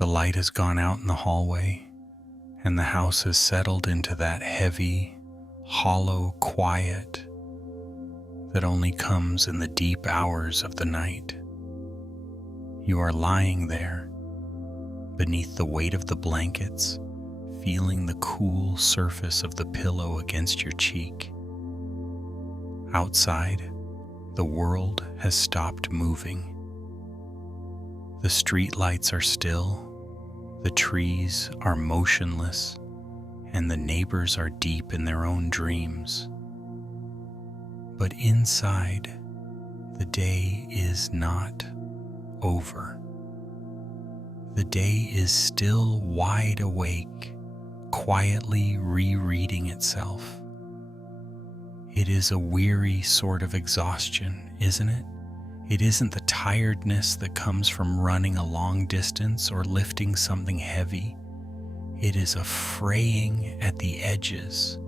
The light has gone out in the hallway, and the house has settled into that heavy, hollow quiet that only comes in the deep hours of the night. You are lying there, beneath the weight of the blankets, feeling the cool surface of the pillow against your cheek. Outside, the world has stopped moving. The street lights are still, the trees are motionless, and the neighbors are deep in their own dreams. But inside, the day is not over. The day is still wide awake, quietly rereading itself. It is a weary sort of exhaustion, isn't it? It isn't the tiredness that comes from running a long distance or lifting something heavy. It is a fraying at the edges.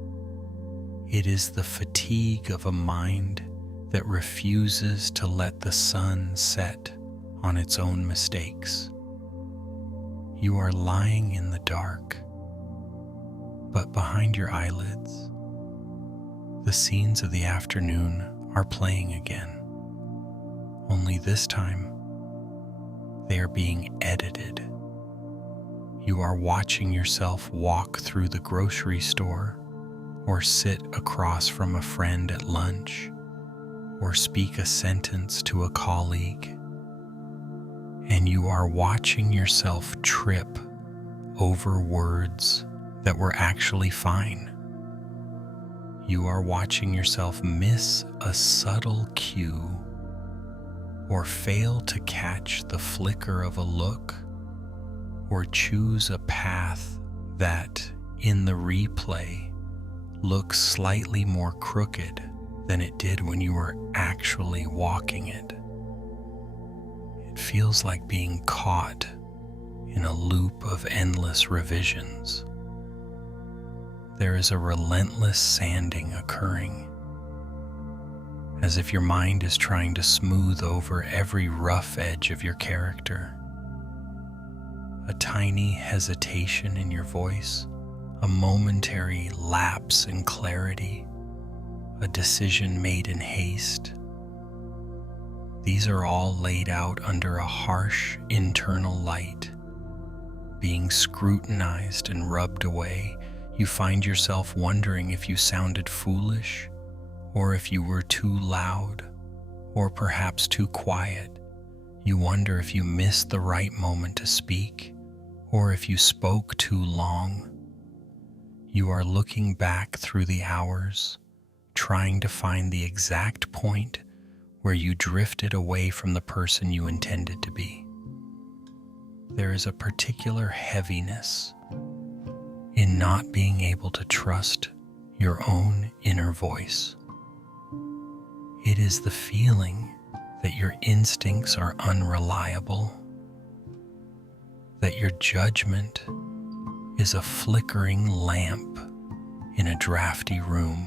It is the fatigue of a mind that refuses to let the sun set on its own mistakes. You are lying in the dark, but behind your eyelids, the scenes of the afternoon are playing again. Only this time, they are being edited. You are watching yourself walk through the grocery store, or sit across from a friend at lunch, or speak a sentence to a colleague. And you are watching yourself trip over words that were actually fine. You are watching yourself miss a subtle cue or fail to catch the flicker of a look or choose a path that, in the replay, looks slightly more crooked than it did when you were actually walking it. It feels like being caught in a loop of endless revisions. There is a relentless sanding occurring, as if your mind is trying to smooth over every rough edge of your character. A tiny hesitation in your voice, a momentary lapse in clarity, a decision made in haste. These are all laid out under a harsh internal light. Being scrutinized and rubbed away, you find yourself wondering if you sounded foolish, or if you were too loud, or perhaps too quiet. You wonder if you missed the right moment to speak, or if you spoke too long. You are looking back through the hours, trying to find the exact point where you drifted away from the person you intended to be. There is a particular heaviness in not being able to trust your own inner voice. It is the feeling that your instincts are unreliable, that your judgment is a flickering lamp in a drafty room.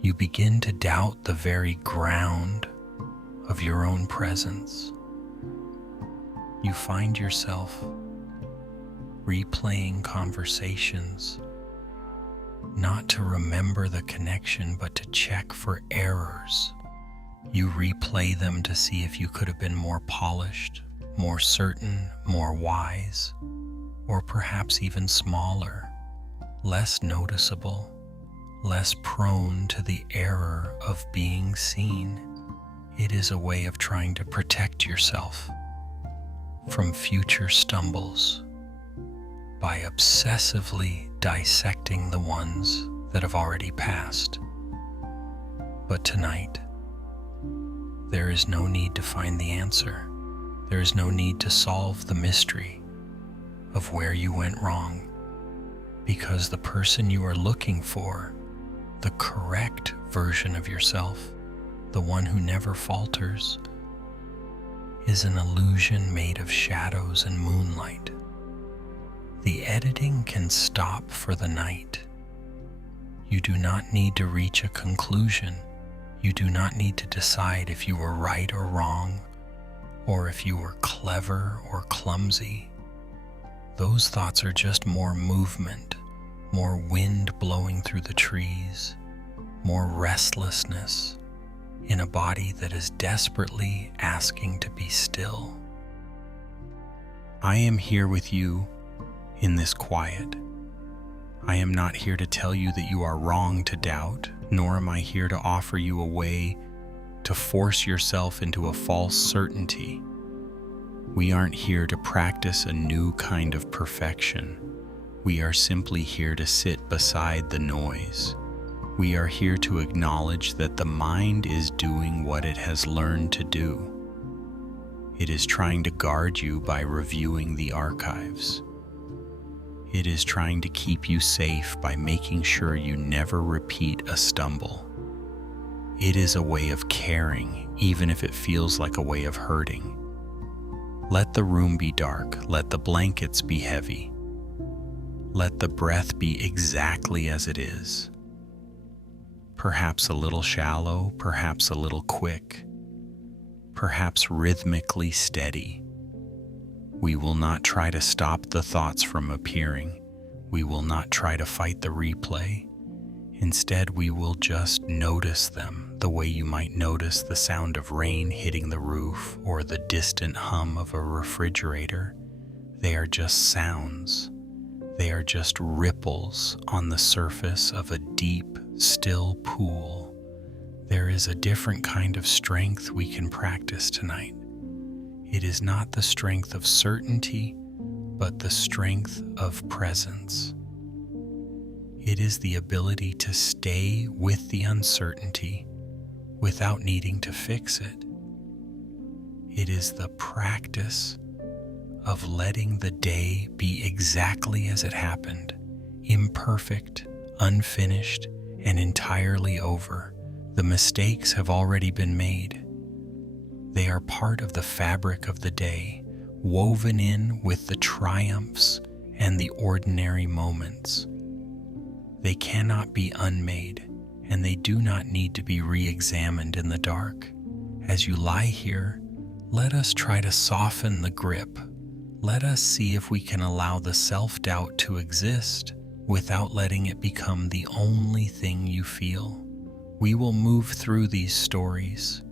You begin to doubt the very ground of your own presence. You find yourself replaying conversations, not to remember the connection, but to check for errors. You replay them to see if you could have been more polished, more certain, more wise, or perhaps even smaller, less noticeable, less prone to the error of being seen. It is a way of trying to protect yourself from future stumbles by obsessively dissecting the ones that have already passed. But tonight, there is no need to find the answer. There is no need to solve the mystery of where you went wrong, because the person you are looking for, the correct version of yourself, the one who never falters, is an illusion made of shadows and moonlight. The editing can stop for the night. You do not need to reach a conclusion. You do not need to decide if you were right or wrong, or if you were clever or clumsy. Those thoughts are just more movement, more wind blowing through the trees, more restlessness in a body that is desperately asking to be still. I am here with you in this quiet. I am not here to tell you that you are wrong to doubt, nor am I here to offer you a way to force yourself into a false certainty. We aren't here to practice a new kind of perfection. We are simply here to sit beside the noise. We are here to acknowledge that the mind is doing what it has learned to do. It is trying to guard you by reviewing the archives. It is trying to keep you safe by making sure you never repeat a stumble. It is a way of caring, even if it feels like a way of hurting. Let the room be dark. Let the blankets be heavy. Let the breath be exactly as it is. Perhaps a little shallow, perhaps a little quick, perhaps rhythmically steady. We will not try to stop the thoughts from appearing. We will not try to fight the replay. Instead, we will just notice them the way you might notice the sound of rain hitting the roof or the distant hum of a refrigerator. They are just sounds. They are just ripples on the surface of a deep, still pool. There is a different kind of strength we can practice tonight. It is not the strength of certainty, but the strength of presence. It is the ability to stay with the uncertainty without needing to fix it. It is the practice of letting the day be exactly as it happened, imperfect, unfinished, and entirely over. The mistakes have already been made. They are part of the fabric of the day, woven in with the triumphs and the ordinary moments. They cannot be unmade, and they do not need to be re-examined in the dark. As you lie here, let us try to soften the grip. Let us see if we can allow the self-doubt to exist without letting it become the only thing you feel. We will move through these stories,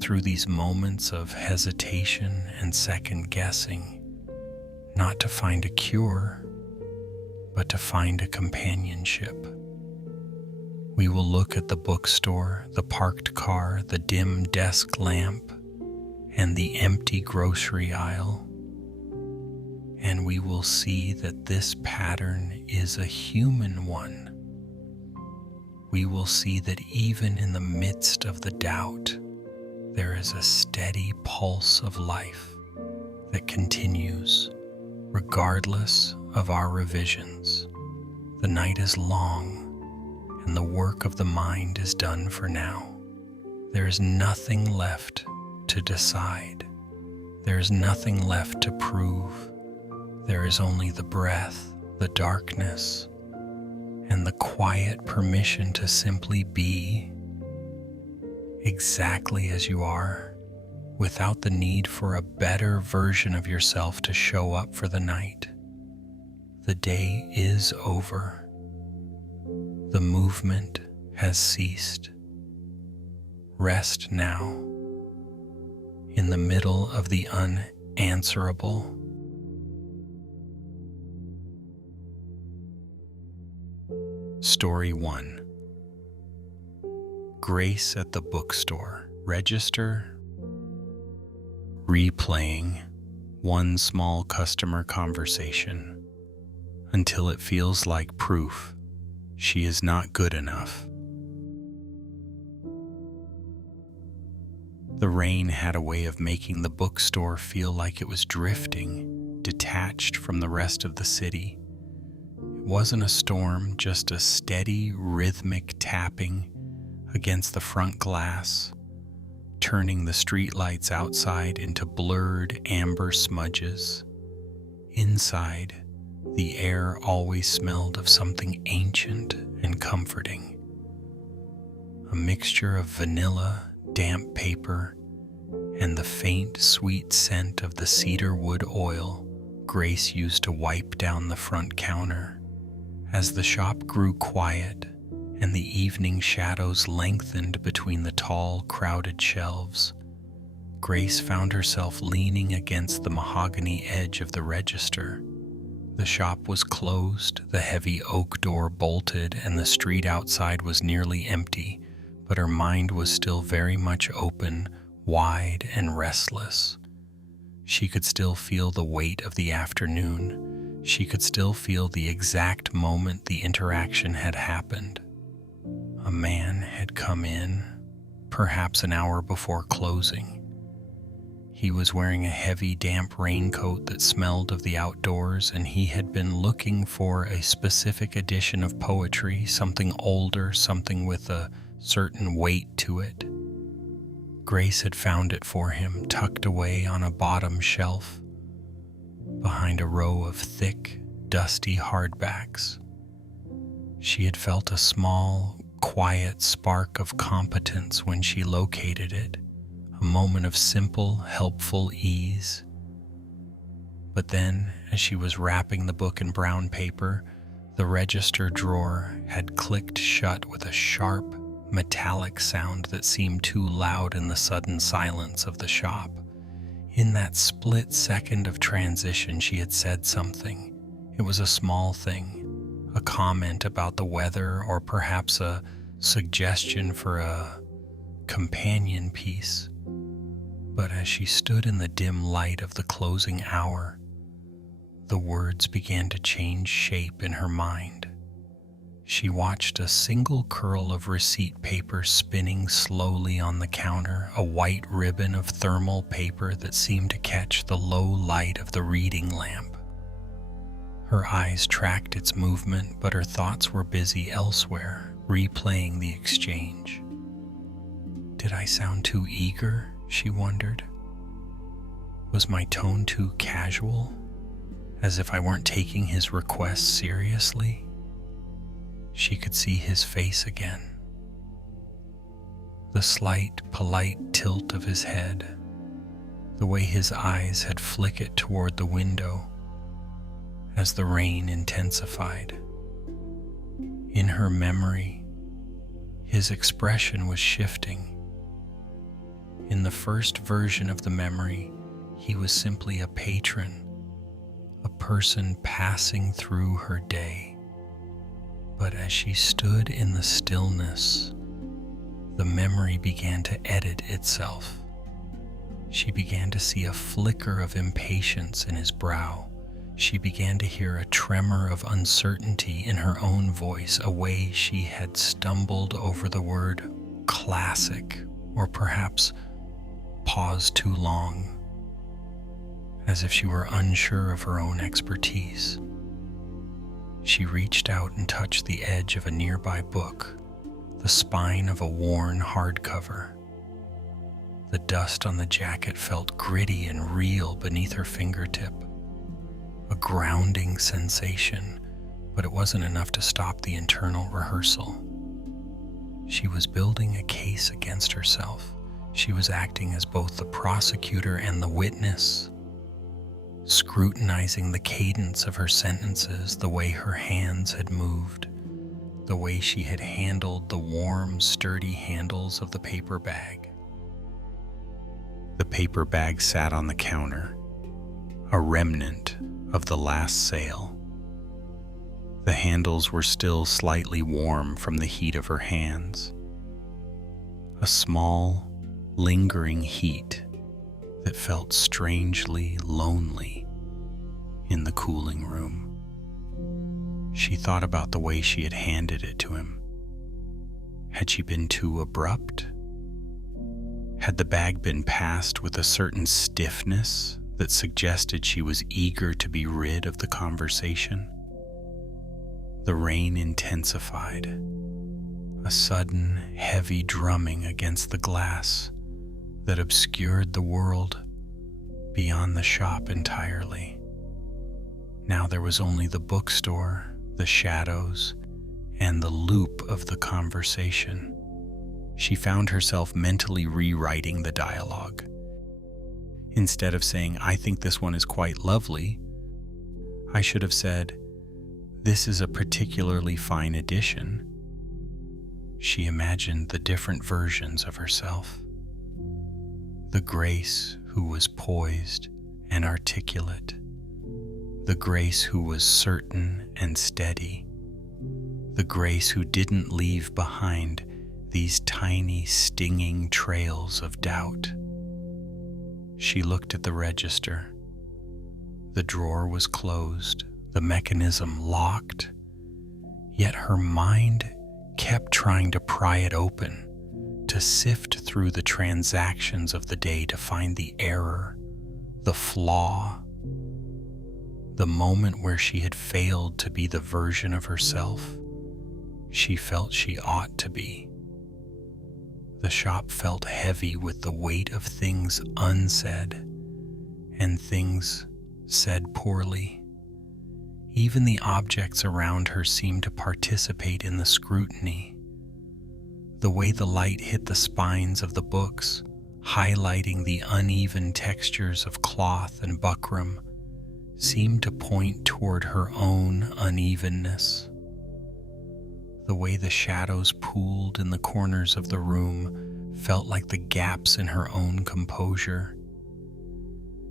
through these moments of hesitation and second guessing, not to find a cure, but to find a companionship. We will look at the bookstore, the parked car, the dim desk lamp, and the empty grocery aisle, and we will see that this pattern is a human one. We will see that even in the midst of the doubt, there is a steady pulse of life that continues regardless of our revisions. The night is long, and the work of the mind is done for now. There is nothing left to decide. There is nothing left to prove. There is only the breath, the darkness, and the quiet permission to simply be exactly as you are, without the need for a better version of yourself to show up for the night. The day is over. The movement has ceased. Rest now, in the middle of the unanswerable. Story 1. Grace at the Bookstore. Register. Replaying one small customer conversation until it feels like proof she is not good enough. The rain had a way of making the bookstore feel like it was drifting, detached from the rest of the city. It wasn't a storm, just a steady, rhythmic tapping against the front glass, turning the streetlights outside into blurred amber smudges. Inside, the air always smelled of something ancient and comforting. A mixture of vanilla, damp paper, and the faint, sweet scent of the cedar wood oil Grace used to wipe down the front counter. As the shop grew quiet and the evening shadows lengthened between the tall, crowded shelves, Grace found herself leaning against the mahogany edge of the register. The shop was closed, the heavy oak door bolted, and the street outside was nearly empty, but her mind was still very much open, wide, and restless. She could still feel the weight of the afternoon. She could still feel the exact moment the interaction had happened. A man had come in, perhaps an hour before closing. He was wearing a heavy, damp raincoat that smelled of the outdoors, and he had been looking for a specific edition of poetry, something older, something with a certain weight to it. Grace had found it for him, tucked away on a bottom shelf, behind a row of thick, dusty hardbacks. She had felt a small, quiet spark of competence when she located it, a moment of simple, helpful ease. But then, as she was wrapping the book in brown paper, the register drawer had clicked shut with a sharp, metallic sound that seemed too loud in the sudden silence of the shop. In that split second of transition, she had said something. It was a small thing, a comment about the weather, or perhaps a suggestion for a companion piece. But as she stood in the dim light of the closing hour, the words began to change shape in her mind. She watched a single curl of receipt paper spinning slowly on the counter, a white ribbon of thermal paper that seemed to catch the low light of the reading lamp. Her eyes tracked its movement, but her thoughts were busy elsewhere, replaying the exchange. Did I sound too eager? She wondered. Was my tone too casual, as if I weren't taking his requests seriously? She could see his face again. The slight, polite tilt of his head, the way his eyes had flickered toward the window as the rain intensified. In her memory, his expression was shifting. In the first version of the memory, he was simply a patron, a person passing through her day. But as she stood in the stillness, the memory began to edit itself. She began to see a flicker of impatience in his brow. She began to hear a tremor of uncertainty in her own voice, a way she had stumbled over the word classic, or perhaps paused too long, as if she were unsure of her own expertise. She reached out and touched the edge of a nearby book, the spine of a worn hardcover. The dust on the jacket felt gritty and real beneath her fingertip, a grounding sensation, but it wasn't enough to stop the internal rehearsal. She was building a case against herself. She was acting as both the prosecutor and the witness, scrutinizing the cadence of her sentences, the way her hands had moved, the way she had handled the warm, sturdy handles of the paper bag. The paper bag sat on the counter, a remnant of the last sale. The handles were still slightly warm from the heat of her hands. A small, lingering heat that felt strangely lonely in the cooling room. She thought about the way she had handed it to him. Had she been too abrupt? Had the bag been passed with a certain stiffness that suggested she was eager to be rid of the conversation? The rain intensified, a sudden, heavy drumming against the glass that obscured the world beyond the shop entirely. Now there was only the bookstore, the shadows, and the loop of the conversation. She found herself mentally rewriting the dialogue. Instead of saying, "I think this one is quite lovely," I should have said, "This is a particularly fine edition." She imagined the different versions of herself. The Grace who was poised and articulate. The Grace who was certain and steady. The Grace who didn't leave behind these tiny, stinging trails of doubt. She looked at the register. The drawer was closed, the mechanism locked, yet her mind kept trying to pry it open, to sift through the transactions of the day to find the error, the flaw, the moment where she had failed to be the version of herself she felt she ought to be. The shop felt heavy with the weight of things unsaid and things said poorly. Even the objects around her seemed to participate in the scrutiny. The way the light hit the spines of the books, highlighting the uneven textures of cloth and buckram, seemed to point toward her own unevenness. The way the shadows pooled in the corners of the room felt like the gaps in her own composure.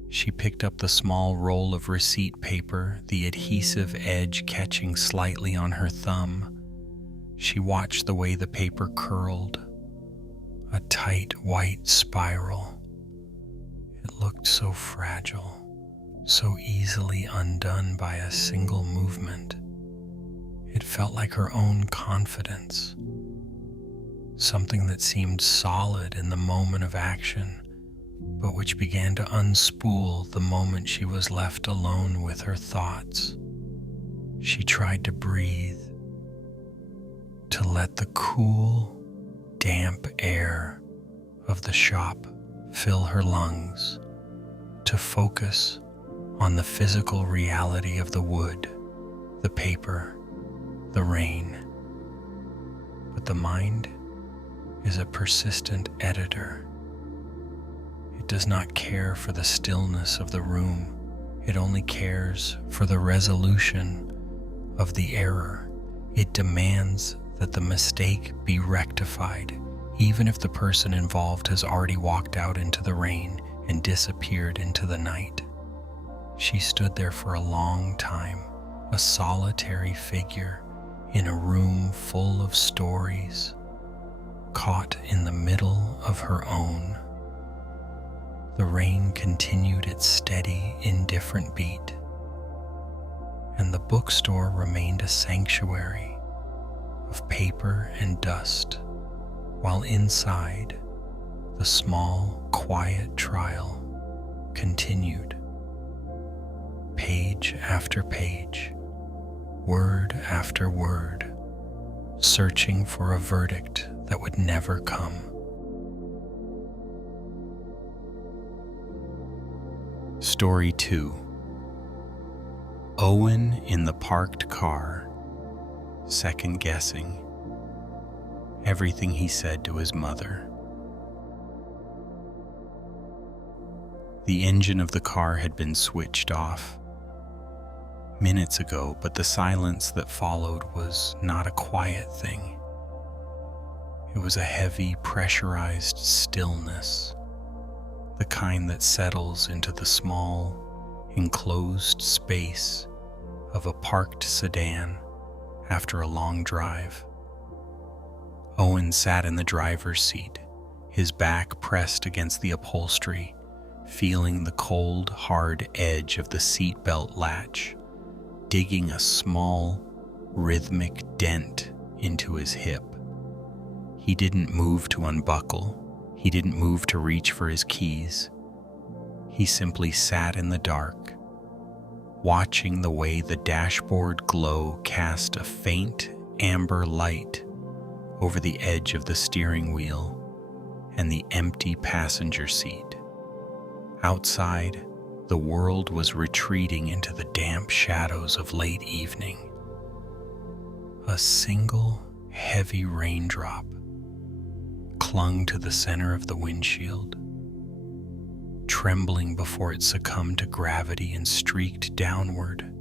She picked up the small roll of receipt paper, the adhesive edge catching slightly on her thumb. She watched the way the paper curled, a tight white spiral. It looked so fragile, so easily undone by a single movement. It felt like her own confidence, something that seemed solid in the moment of action, but which began to unspool the moment she was left alone with her thoughts. She tried to breathe, to let the cool, damp air of the shop fill her lungs, to focus on the physical reality of the wood, the paper, the rain. But the mind is a persistent editor. It does not care for the stillness of the room. It only cares for the resolution of the error. It demands that the mistake be rectified, even if the person involved has already walked out into the rain and disappeared into the night. She stood there for a long time, a solitary figure in a room full of stories, caught in the middle of her own. The rain continued its steady, indifferent beat, and the bookstore remained a sanctuary of paper and dust, while inside, the small, quiet trial continued. Page after page, word after word, searching for a verdict that would never come. Story 2. Owen in the parked car, second-guessing everything he said to his mother. The engine of the car had been switched off minutes ago, but the silence that followed was not a quiet thing. It was a heavy, pressurized stillness, the kind that settles into the small, enclosed space of a parked sedan after a long drive. Owen sat in the driver's seat, his back pressed against the upholstery, feeling the cold, hard edge of the seatbelt latch, digging a small, rhythmic dent into his hip. He didn't move to unbuckle. He didn't move to reach for his keys. He simply sat in the dark, watching the way the dashboard glow cast a faint amber light over the edge of the steering wheel and the empty passenger seat. Outside, the world was retreating into the damp shadows of late evening. A single heavy raindrop clung to the center of the windshield, trembling before it succumbed to gravity and streaked downward,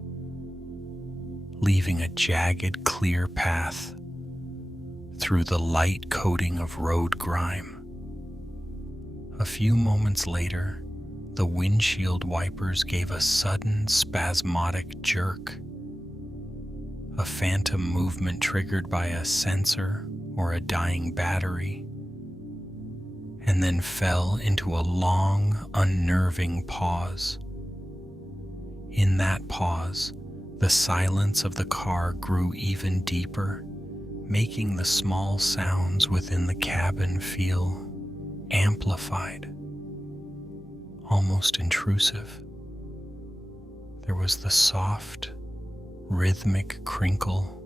leaving a jagged, clear path through the light coating of road grime. A few moments later, the windshield wipers gave a sudden, spasmodic jerk, a phantom movement triggered by a sensor or a dying battery, and then fell into a long, unnerving pause. In that pause, the silence of the car grew even deeper, making the small sounds within the cabin feel amplified, almost intrusive. There was the soft, rhythmic crinkle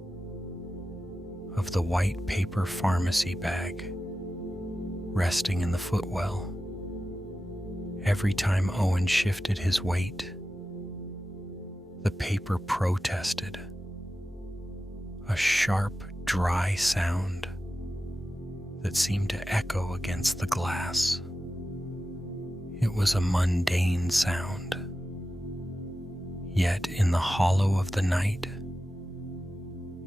of the white paper pharmacy bag resting in the footwell. Every time Owen shifted his weight, the paper protested, a sharp, dry sound that seemed to echo against the glass. It was a mundane sound, yet in the hollow of the night,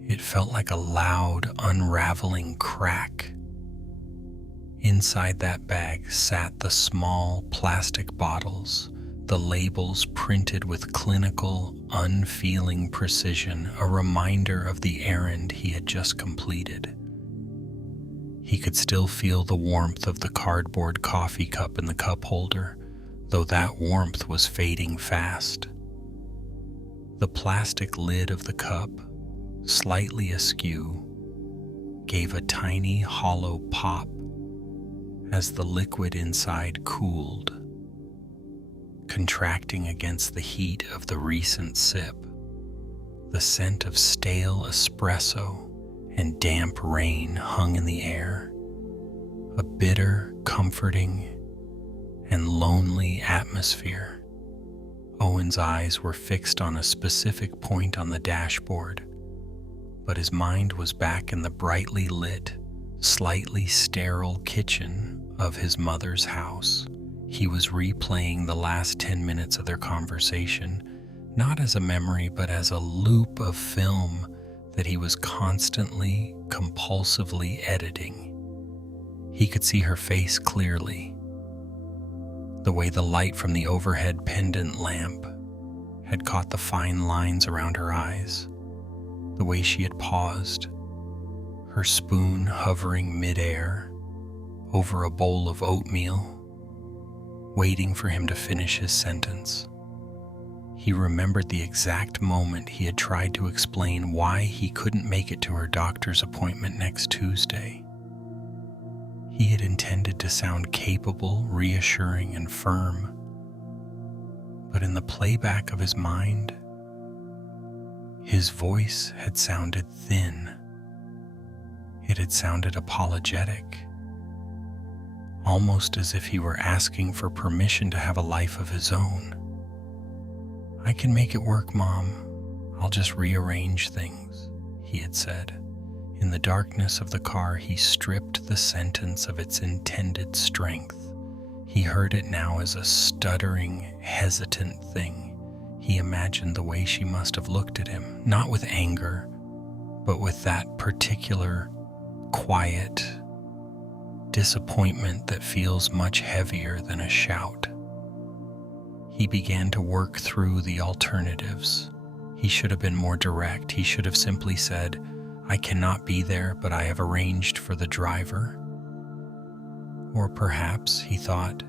it felt like a loud, unraveling crack. Inside that bag sat the small plastic bottles, the labels printed with clinical, unfeeling precision, a reminder of the errand he had just completed. He could still feel the warmth of the cardboard coffee cup in the cup holder, though that warmth was fading fast. The plastic lid of the cup, slightly askew, gave a tiny hollow pop as the liquid inside cooled, contracting against the heat of the recent sip. The scent of stale espresso and damp rain hung in the air, a bitter, comforting, and lonely atmosphere. Owen's eyes were fixed on a specific point on the dashboard, but his mind was back in the brightly lit, slightly sterile kitchen of his mother's house. He was replaying the last 10 minutes of their conversation, not as a memory, but as a loop of film that he was constantly, compulsively editing. He could see her face clearly, the way the light from the overhead pendant lamp had caught the fine lines around her eyes, the way she had paused, her spoon hovering midair over a bowl of oatmeal, waiting for him to finish his sentence. He remembered the exact moment he had tried to explain why he couldn't make it to her doctor's appointment next Tuesday. He had intended to sound capable, reassuring, and firm, but in the playback of his mind, his voice had sounded thin. It had sounded apologetic, almost as if he were asking for permission to have a life of his own. "I can make it work, Mom. I'll just rearrange things," he had said. In the darkness of the car, he stripped the sentence of its intended strength. He heard it now as a stuttering, hesitant thing. He imagined the way she must have looked at him, not with anger, but with that particular, quiet disappointment that feels much heavier than a shout. He began to work through the alternatives. He should have been more direct. He should have simply said, "I cannot be there, but I have arranged for the driver." Or perhaps, he thought,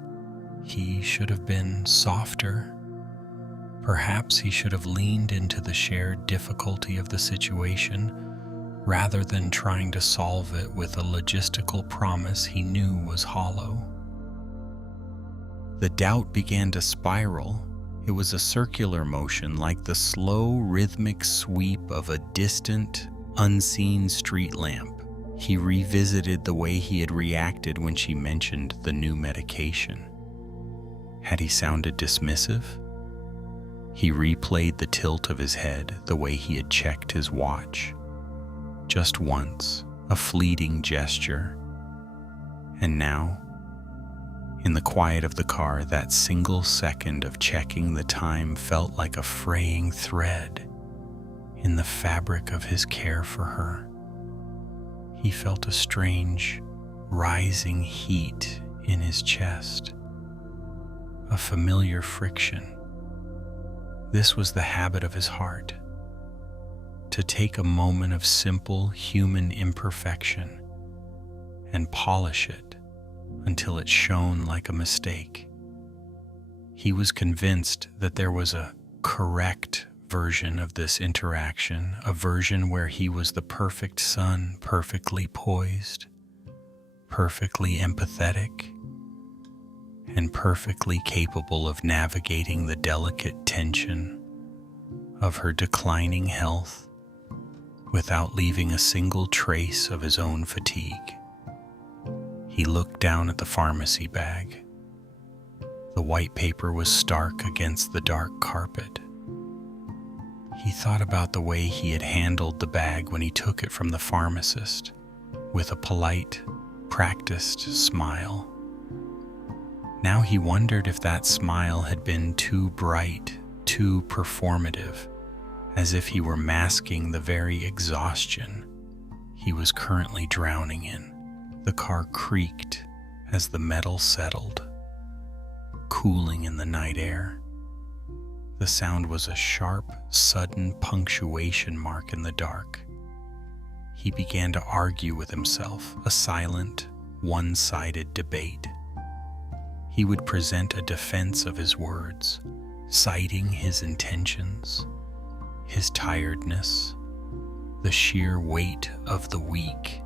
he should have been softer. Perhaps he should have leaned into the shared difficulty of the situation rather than trying to solve it with a logistical promise he knew was hollow. The doubt began to spiral. It was a circular motion, like the slow, rhythmic sweep of a distant, unseen street lamp. He revisited the way he had reacted when she mentioned the new medication. Had he sounded dismissive? He replayed the tilt of his head, the way he had checked his watch. Just once, a fleeting gesture. And now, In the quiet of the car, that single second of checking the time felt like a fraying thread in the fabric of his care for her. He felt a strange, rising heat in his chest, a familiar friction. This was the habit of his heart, to take a moment of simple human imperfection and polish it until it shone like a mistake. He was convinced that there was a correct version of this interaction, a version where he was the perfect son, perfectly poised, perfectly empathetic, and perfectly capable of navigating the delicate tension of her declining health without leaving a single trace of his own fatigue. He looked down at the pharmacy bag. The white paper was stark against the dark carpet. He thought about the way he had handled the bag when he took it from the pharmacist, with a polite, practiced smile. Now he wondered if that smile had been too bright, too performative, as if he were masking the very exhaustion he was currently drowning in. The car creaked as the metal settled, cooling in the night air. The sound was a sharp, sudden punctuation mark in the dark. He began to argue with himself, a silent, one-sided debate. He would present a defense of his words, citing his intentions, his tiredness, the sheer weight of the week.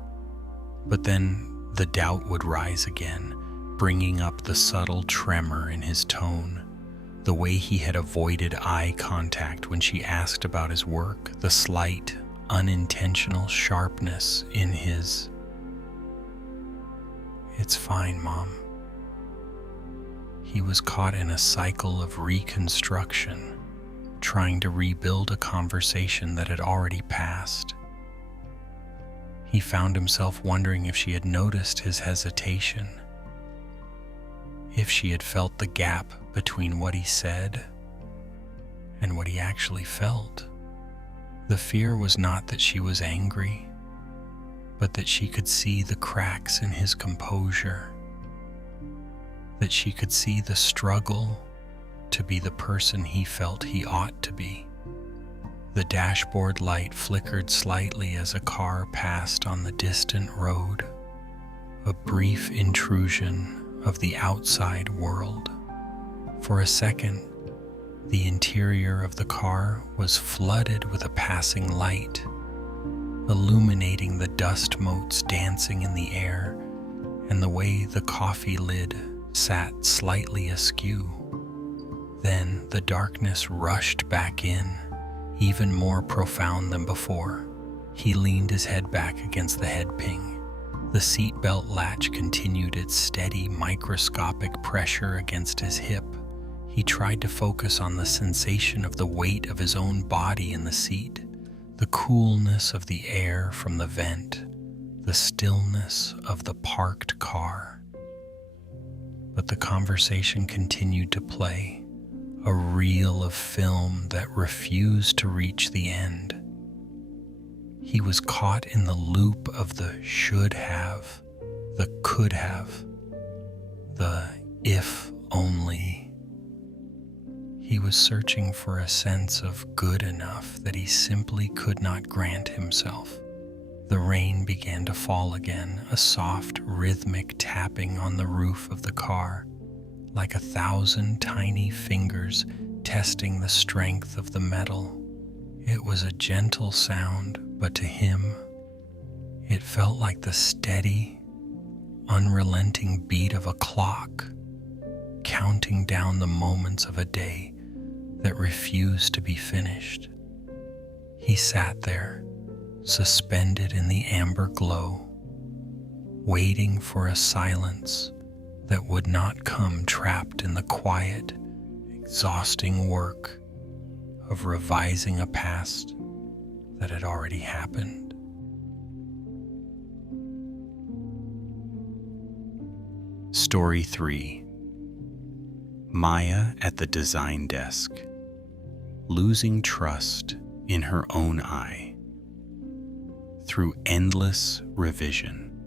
But then the doubt would rise again, bringing up the subtle tremor in his tone, the way he had avoided eye contact when she asked about his work, the slight, unintentional sharpness in his, "It's fine, Mom." He was caught in a cycle of reconstruction, trying to rebuild a conversation that had already passed. He found himself wondering if she had noticed his hesitation, if she had felt the gap between what he said and what he actually felt. The fear was not that she was angry, but that she could see the cracks in his composure, that she could see the struggle to be the person he felt he ought to be. The dashboard light flickered slightly as a car passed on the distant road, a brief intrusion of the outside world. For a second, the interior of the car was flooded with a passing light, illuminating the dust motes dancing in the air and the way the coffee lid sat slightly askew. Then the darkness rushed back in, even more profound than before. He leaned his head back against the headping. The seatbelt latch continued its steady, microscopic pressure against his hip. He tried to focus on the sensation of the weight of his own body in the seat, the coolness of the air from the vent, the stillness of the parked car. But the conversation continued to play, a reel of film that refused to reach the end. He was caught in the loop of the should have, the could have, the if only. He was searching for a sense of good enough that he simply could not grant himself. The rain began to fall again, a soft, rhythmic tapping on the roof of the car, like 1,000 tiny fingers testing the strength of the metal. It was a gentle sound, but to him, it felt like the steady, unrelenting beat of a clock, counting down the moments of a day that refused to be finished. He sat there, suspended in the amber glow, waiting for a silence that would not come, trapped in the quiet, exhausting work of revising a past that had already happened. Story 3. Maya at the design desk, losing trust in her own eye through endless revision.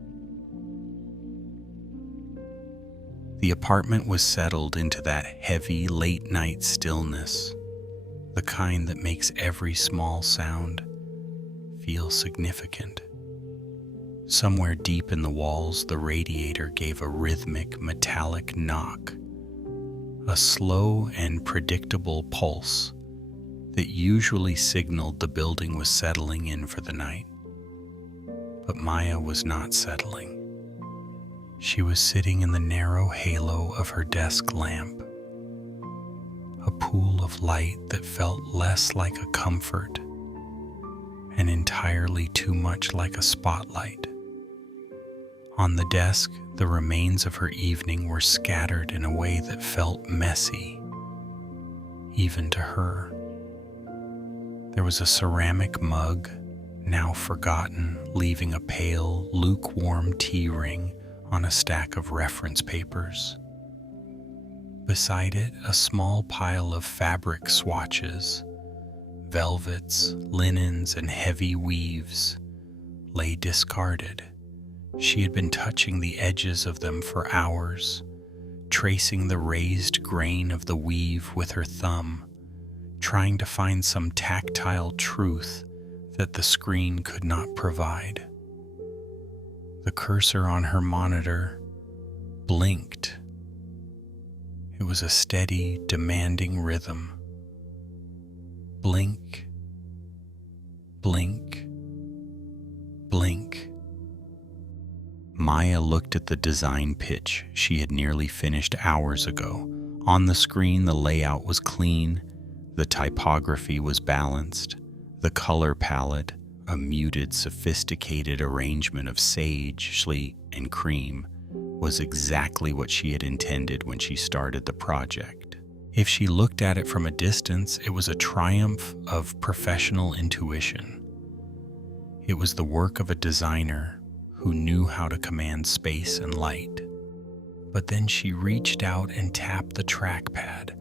The apartment was settled into that heavy late-night stillness, the kind that makes every small sound feel significant. Somewhere deep in the walls, the radiator gave a rhythmic, metallic knock, a slow and predictable pulse that usually signaled the building was settling in for the night. But Maya was not settling. She was sitting in the narrow halo of her desk lamp, a pool of light that felt less like a comfort and entirely too much like a spotlight. On the desk, the remains of her evening were scattered in a way that felt messy, even to her. There was a ceramic mug, now forgotten, leaving a pale, lukewarm tea ring on a stack of reference papers. Beside it, a small pile of fabric swatches, velvets, linens, and heavy weaves lay discarded. She had been touching the edges of them for hours, tracing the raised grain of the weave with her thumb, trying to find some tactile truth that the screen could not provide. The cursor on her monitor blinked. It was a steady, demanding rhythm. Blink, blink, blink. Maya looked at the design pitch she had nearly finished hours ago. On the screen, the layout was clean, the typography was balanced, the color palette, a muted, sophisticated arrangement of sage, sleet, and cream, was exactly what she had intended when she started the project. If she looked at it from a distance, it was a triumph of professional intuition. It was the work of a designer who knew how to command space and light. But then she reached out and tapped the trackpad.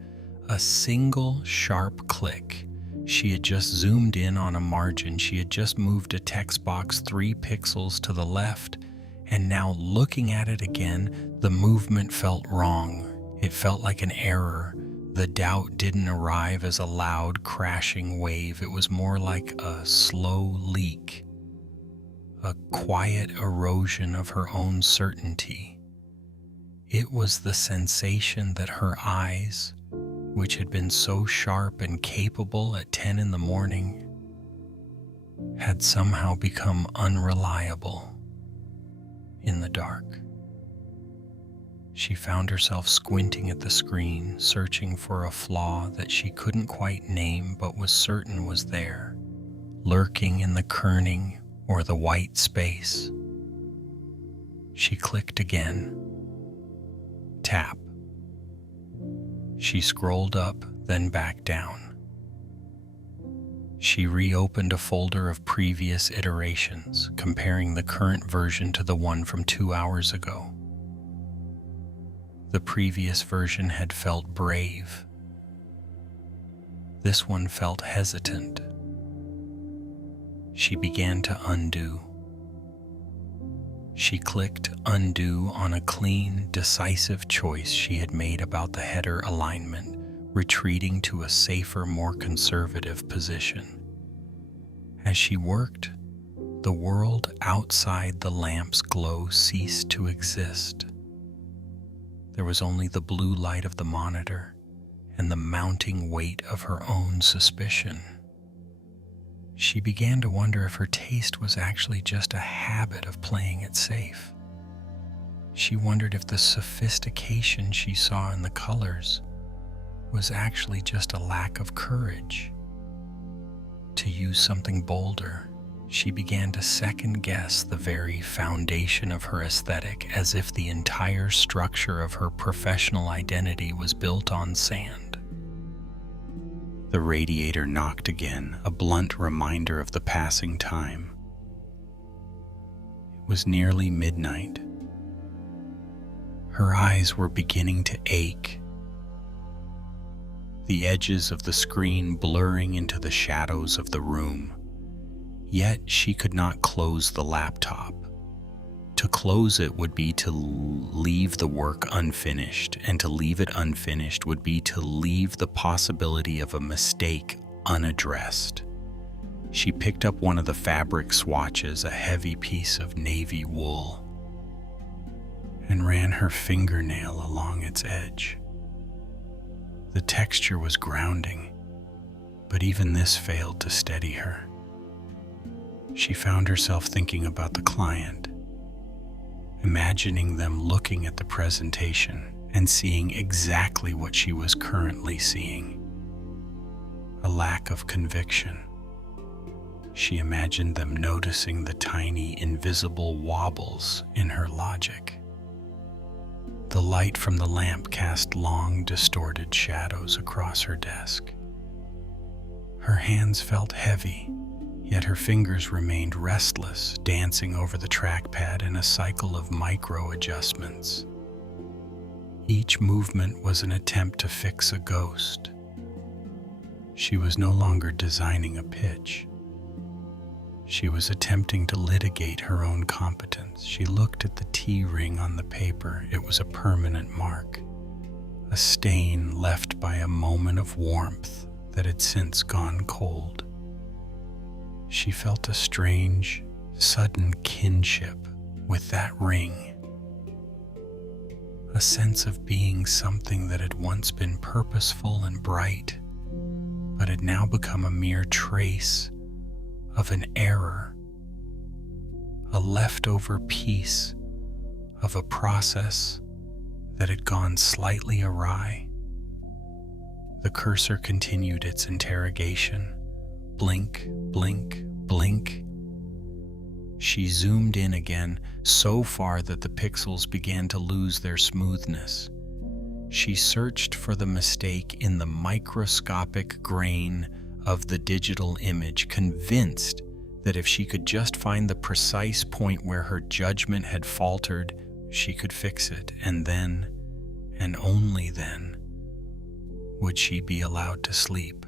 A single sharp click. She had just zoomed in on a margin. She had just moved a text box 3 pixels to the left, and now looking at it again, the movement felt wrong. It felt like an error. The doubt didn't arrive as a loud, crashing wave. It was more like a slow leak, a quiet erosion of her own certainty. It was the sensation that her eyes, which had been so sharp and capable at 10 in the morning, had somehow become unreliable in the dark. She found herself squinting at the screen, searching for a flaw that she couldn't quite name but was certain was there, lurking in the kerning or the white space. She clicked again. Tap. She scrolled up, then back down. She reopened a folder of previous iterations, comparing the current version to the one from 2 hours ago. The previous version had felt brave. This one felt hesitant. She began to undo. She clicked undo on a clean, decisive choice she had made about the header alignment, retreating to a safer, more conservative position. As she worked, the world outside the lamp's glow ceased to exist. There was only the blue light of the monitor and the mounting weight of her own suspicion. She began to wonder if her taste was actually just a habit of playing it safe. She wondered if the sophistication she saw in the colors was actually just a lack of courage to use something bolder. She began to second-guess the very foundation of her aesthetic, as if the entire structure of her professional identity was built on sand. The radiator knocked again, a blunt reminder of the passing time. It was nearly midnight. Her eyes were beginning to ache, the edges of the screen blurring into the shadows of the room. Yet she could not close the laptop. To close it would be to leave the work unfinished, and to leave it unfinished would be to leave the possibility of a mistake unaddressed. She picked up one of the fabric swatches, a heavy piece of navy wool, and ran her fingernail along its edge. The texture was grounding, but even this failed to steady her. She found herself thinking about the client, imagining them looking at the presentation and seeing exactly what she was currently seeing: a lack of conviction. She imagined them noticing the tiny, invisible wobbles in her logic. The light from the lamp cast long, distorted shadows across her desk. Her hands felt heavy, yet her fingers remained restless, dancing over the trackpad in a cycle of micro-adjustments. Each movement was an attempt to fix a ghost. She was no longer designing a pitch. She was attempting to litigate her own competence. She looked at the T-ring on the paper. It was a permanent mark, a stain left by a moment of warmth that had since gone cold. She felt a strange, sudden kinship with that ring, a sense of being something that had once been purposeful and bright, but had now become a mere trace of an error, a leftover piece of a process that had gone slightly awry. The cursor continued its interrogation. Blink, blink, blink. She zoomed in again, so far that the pixels began to lose their smoothness. She searched for the mistake in the microscopic grain of the digital image, convinced that if she could just find the precise point where her judgment had faltered, she could fix it, and then, and only then, would she be allowed to sleep.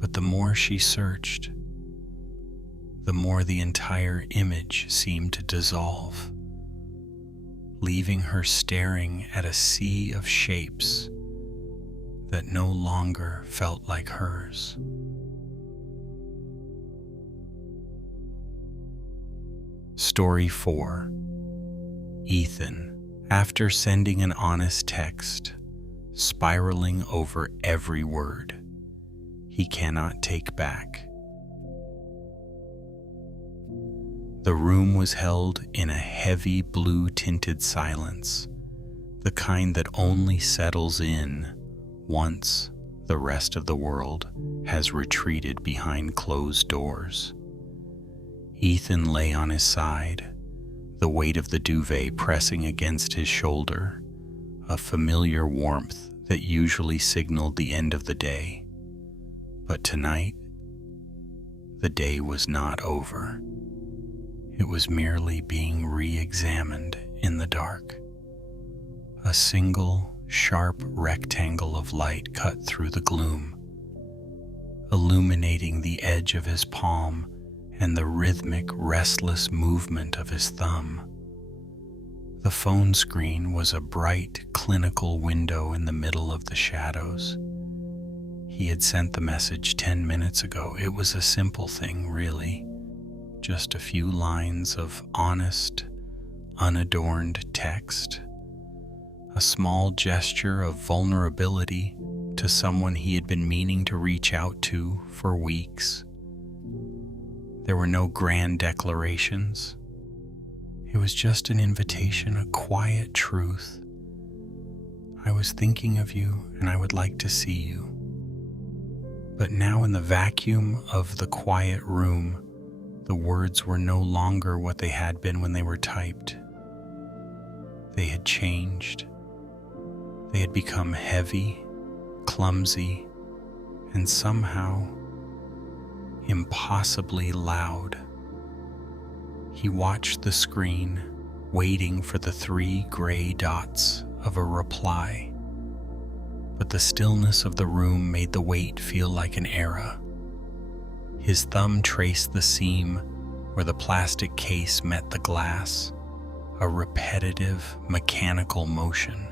But the more she searched, the more the entire image seemed to dissolve, leaving her staring at a sea of shapes that no longer felt like hers. Story 4. Ethan, after sending an honest text, spiraling over every word he cannot take back. The room was held in a heavy blue-tinted silence, the kind that only settles in once the rest of the world has retreated behind closed doors. Ethan lay on his side, the weight of the duvet pressing against his shoulder, a familiar warmth that usually signaled the end of the day. But tonight, the day was not over. It was merely being re-examined in the dark. A single, sharp rectangle of light cut through the gloom, illuminating the edge of his palm and the rhythmic, restless movement of his thumb. The phone screen was a bright, clinical window in the middle of the shadows. He had sent the message 10 minutes ago. It was a simple thing, really. Just a few lines of honest, unadorned text. A small gesture of vulnerability to someone he had been meaning to reach out to for weeks. There were no grand declarations. It was just an invitation, a quiet truth. I was thinking of you and I would like to see you. But now in the vacuum of the quiet room, the words were no longer what they had been when they were typed. They had changed. They had become heavy, clumsy, and somehow impossibly loud. He watched the screen, waiting for the 3 gray dots of a reply. but the stillness of the room made the weight feel like an era. His thumb traced the seam where the plastic case met the glass, a repetitive, mechanical motion.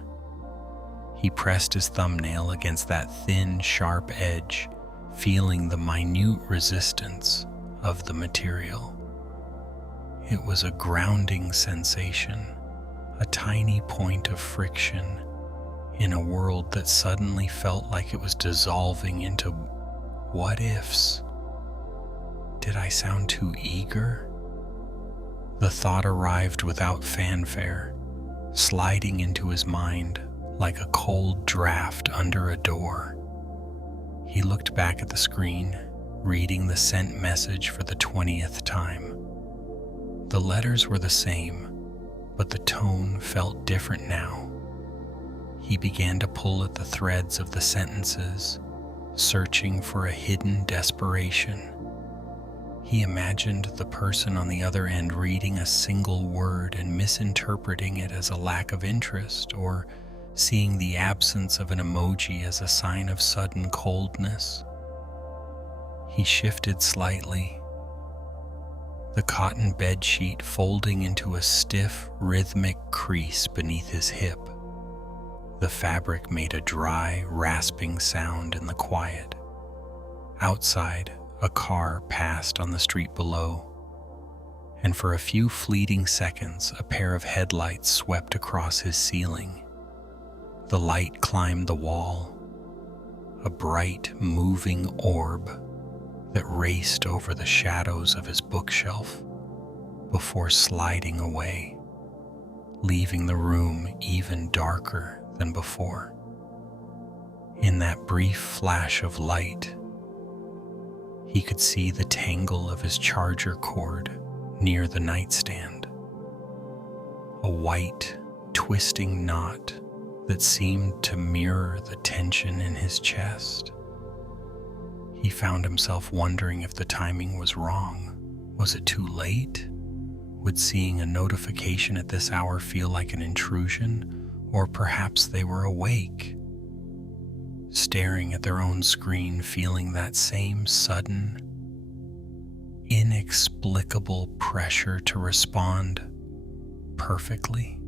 He pressed his thumbnail against that thin, sharp edge, feeling the minute resistance of the material. It was a grounding sensation, a tiny point of friction in a world that suddenly felt like it was dissolving into what-ifs. Did I sound too eager? The thought arrived without fanfare, sliding into his mind like a cold draft under a door. He looked back at the screen, reading the sent message for the 20th time. The letters were the same, but the tone felt different now. He began to pull at the threads of the sentences, searching for a hidden desperation. He imagined the person on the other end reading a single word and misinterpreting it as a lack of interest, or seeing the absence of an emoji as a sign of sudden coldness. He shifted slightly, the cotton bedsheet folding into a stiff, rhythmic crease beneath his hip. The fabric made a dry, rasping sound in the quiet. Outside, a car passed on the street below, and for a few fleeting seconds, a pair of headlights swept across his ceiling. The light climbed the wall, a bright, moving orb that raced over the shadows of his bookshelf before sliding away, leaving the room even darker than before. In that brief flash of light, he could see the tangle of his charger cord near the nightstand, a white, twisting knot that seemed to mirror the tension in his chest. He found himself wondering if the timing was wrong. Was it too late? Would seeing a notification at this hour feel like an intrusion? Or perhaps they were awake, staring at their own screen, feeling that same sudden, inexplicable pressure to respond perfectly.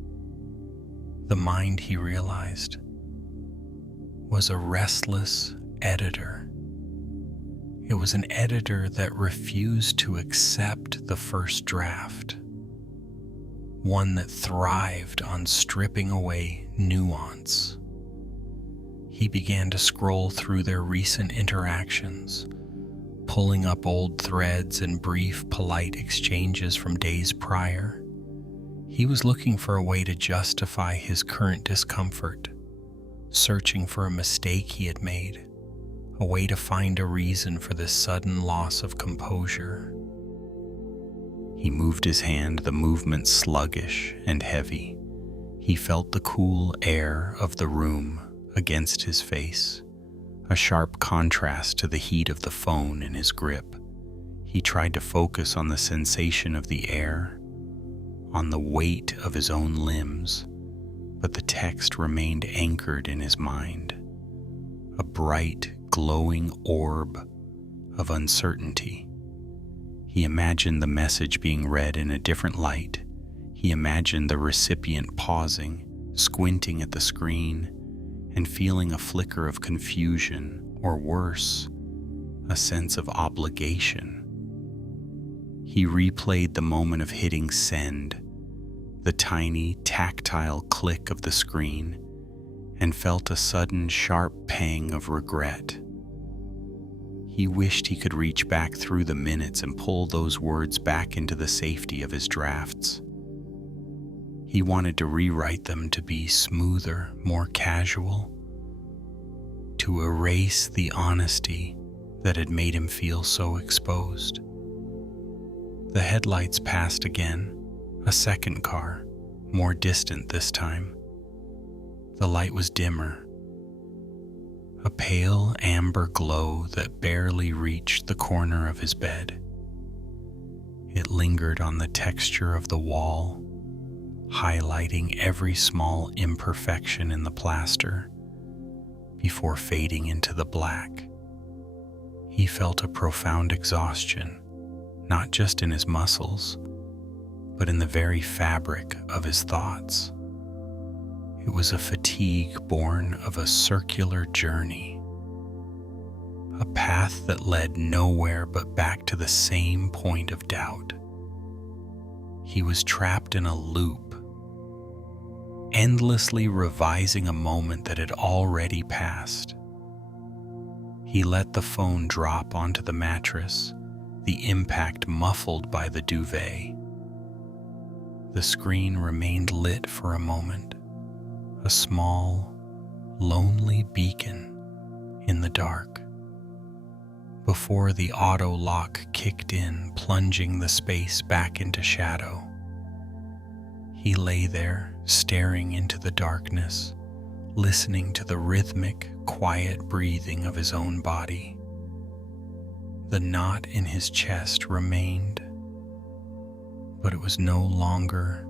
The mind, he realized, was a restless editor. It was an editor that refused to accept the first draft, one that thrived on stripping away nuance. He began to scroll through their recent interactions, pulling up old threads and brief, polite exchanges from days prior. He was looking for a way to justify his current discomfort, searching for a mistake he had made, a way to find a reason for this sudden loss of composure. He moved his hand, the movement sluggish and heavy. He felt the cool air of the room against his face, a sharp contrast to the heat of the phone in his grip. He tried to focus on the sensation of the air, on the weight of his own limbs, but the text remained anchored in his mind, a bright, glowing orb of uncertainty. He imagined the message being read in a different light. He imagined the recipient pausing, squinting at the screen, and feeling a flicker of confusion, or worse, a sense of obligation. He replayed the moment of hitting send, the tiny, tactile click of the screen, and felt a sudden, sharp pang of regret. He wished he could reach back through the minutes and pull those words back into the safety of his drafts. He wanted to rewrite them to be smoother, more casual, to erase the honesty that had made him feel so exposed. The headlights passed again, a second car, more distant this time. The light was dimmer, a pale amber glow that barely reached the corner of his bed. It lingered on the texture of the wall, highlighting every small imperfection in the plaster. before fading into the black. He felt a profound exhaustion, not just in his muscles, but in the very fabric of his thoughts. It was a fatigue born of a circular journey, a path that led nowhere but back to the same point of doubt. He was trapped in a loop, endlessly revising a moment that had already passed. He let the phone drop onto the mattress, the impact muffled by the duvet. The screen remained lit for a moment, a small, lonely beacon in the dark, before the auto lock kicked in, plunging the space back into shadow. He lay there, staring into the darkness, listening to the rhythmic, quiet breathing of his own body. The knot in his chest remained, but it was no longer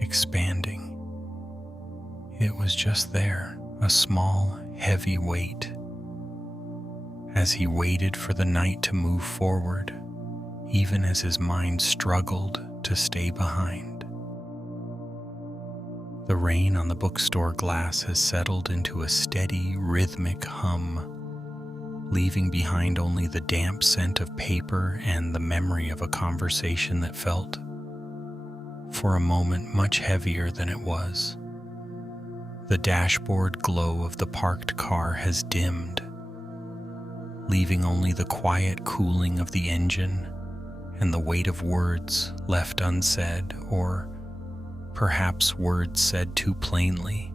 expanding. It was just there, a small, heavy weight. As he waited for the night to move forward, even as his mind struggled to stay behind. The rain on the bookstore glass has settled into a steady, rhythmic hum, leaving behind only the damp scent of paper and the memory of a conversation that felt, for a moment, much heavier than it was. The dashboard glow of the parked car has dimmed, leaving only the quiet cooling of the engine and the weight of words left unsaid, or perhaps words said too plainly.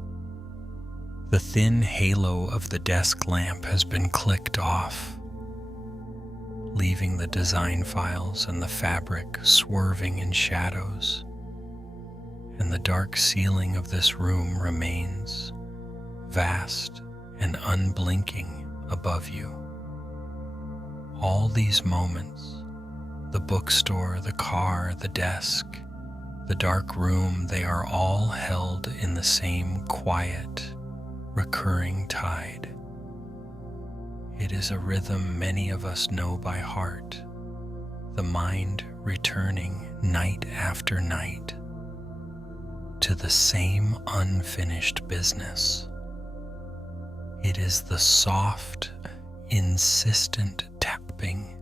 The thin halo of the desk lamp has been clicked off, leaving the design files and the fabric swerving in shadows, and the dark ceiling of this room remains vast and unblinking above you. All these moments, the bookstore, the car, the desk, the dark room, they are all held in the same quiet, recurring tide. It is a rhythm many of us know by heart, the mind returning night after night to the same unfinished business. It is the soft, insistent tapping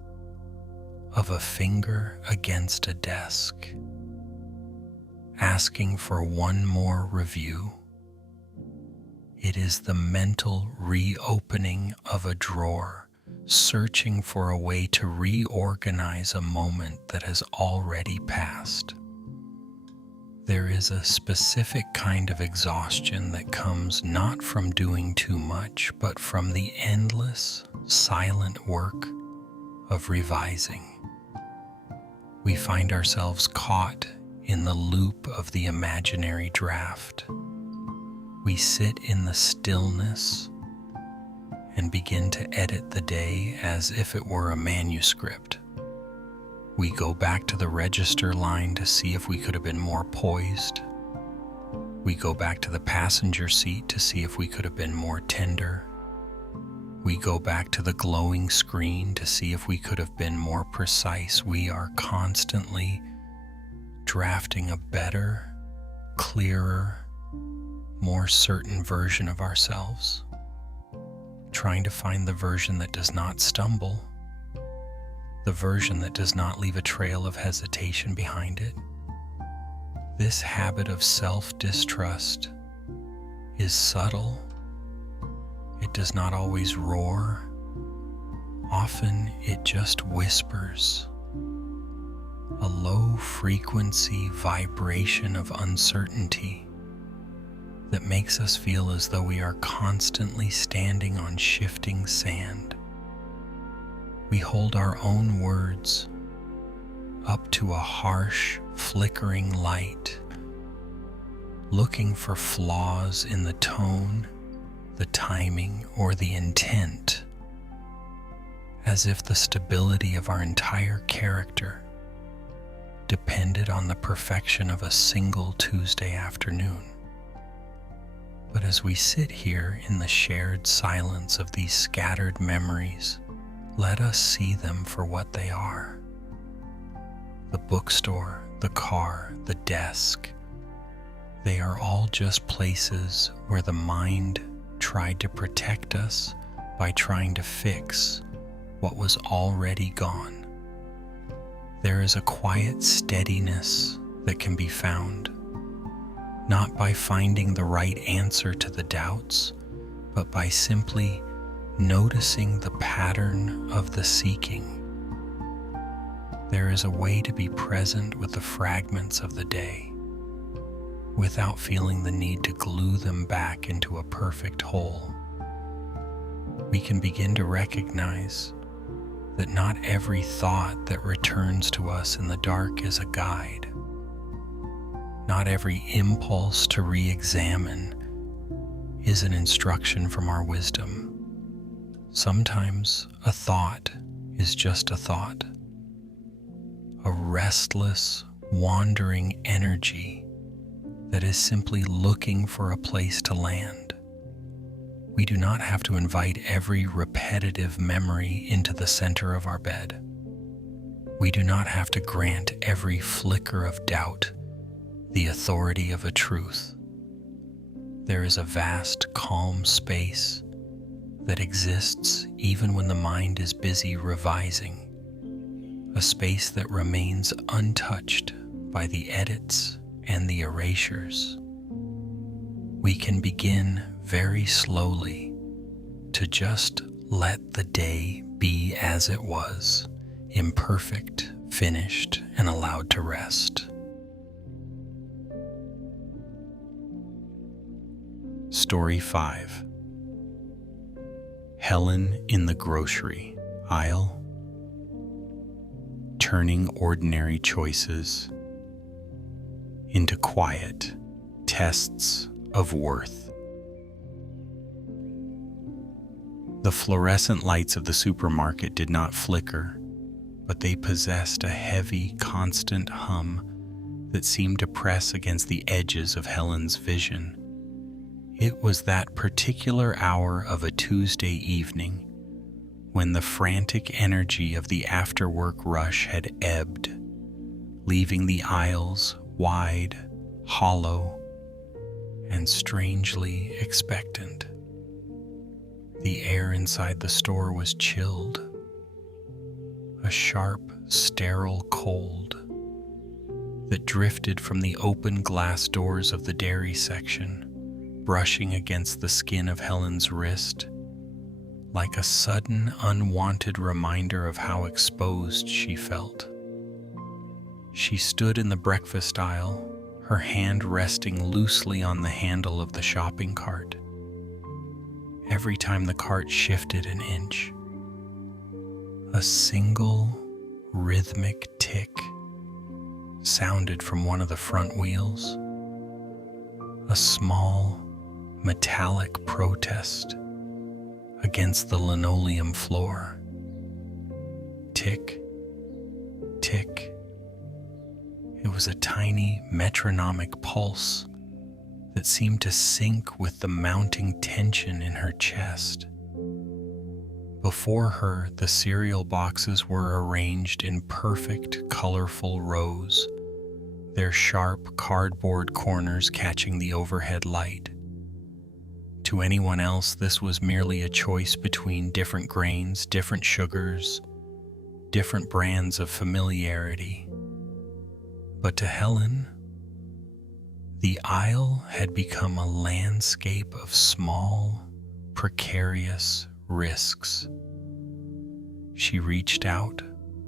of a finger against a desk, asking for one more review. It is the mental reopening of a drawer, searching for a way to reorganize a moment that has already passed. There is a specific kind of exhaustion that comes not from doing too much, but from the endless, silent work of revising. We find ourselves caught in the loop of the imaginary draft. We sit in the stillness and begin to edit the day as if it were a manuscript. We go back to the register line to see if we could have been more poised. We go back to the passenger seat to see if we could have been more tender. We go back to the glowing screen to see if we could have been more precise. We are constantly drafting a better, clearer, more certain version of ourselves, trying to find the version that does not stumble, the version that does not leave a trail of hesitation behind it. This habit of self-distrust is subtle. It does not always roar. Often it just whispers, a low-frequency vibration of uncertainty that makes us feel as though we are constantly standing on shifting sand. We hold our own words up to a harsh, flickering light, looking for flaws in the tone, the timing, or the intent, as if the stability of our entire character depended on the perfection of a single Tuesday afternoon. But as we sit here in the shared silence of these scattered memories, let us see them for what they are. The bookstore, the car, the desk, they are all just places where the mind tried to protect us by trying to fix what was already gone. There is a quiet steadiness that can be found, not by finding the right answer to the doubts, but by simply noticing the pattern of the seeking. There is a way to be present with the fragments of the day, without feeling the need to glue them back into a perfect whole. We can begin to recognize that not every thought that returns to us in the dark is a guide. Not every impulse to re-examine is an instruction from our wisdom. Sometimes a thought is just a thought, a restless, wandering energy that is simply looking for a place to land. We do not have to invite every repetitive memory into the center of our bed. We do not have to grant every flicker of doubt the authority of a truth. There is a vast, calm space that exists even when the mind is busy revising, a space that remains untouched by the edits and the erasures. We can begin very slowly to just let the day be as it was, imperfect, finished, and allowed to rest. Story 5. Helen in the grocery aisle, turning ordinary choices into quiet tests of worth. The fluorescent lights of the supermarket did not flicker, but they possessed a heavy, constant hum that seemed to press against the edges of Helen's vision. It was that particular hour of a Tuesday evening when the frantic energy of the after-work rush had ebbed, leaving the aisles wide, hollow, and strangely expectant. The air inside the store was chilled, a sharp, sterile cold that drifted from the open glass doors of the dairy section, brushing against the skin of Helen's wrist, like a sudden, unwanted reminder of how exposed she felt. She stood in the breakfast aisle, her hand resting loosely on the handle of the shopping cart. Every time the cart shifted an inch, a single rhythmic tick sounded from one of the front wheels, a small metallic protest against the linoleum floor. Tick, tick. It was a tiny metronomic pulse that seemed to sync with the mounting tension in her chest. Before her, the cereal boxes were arranged in perfect, colorful rows, their sharp cardboard corners catching the overhead light. To anyone else, this was merely a choice between different grains, different sugars, different brands of familiarity. But to Helen, the aisle had become a landscape of small, precarious risks. She reached out,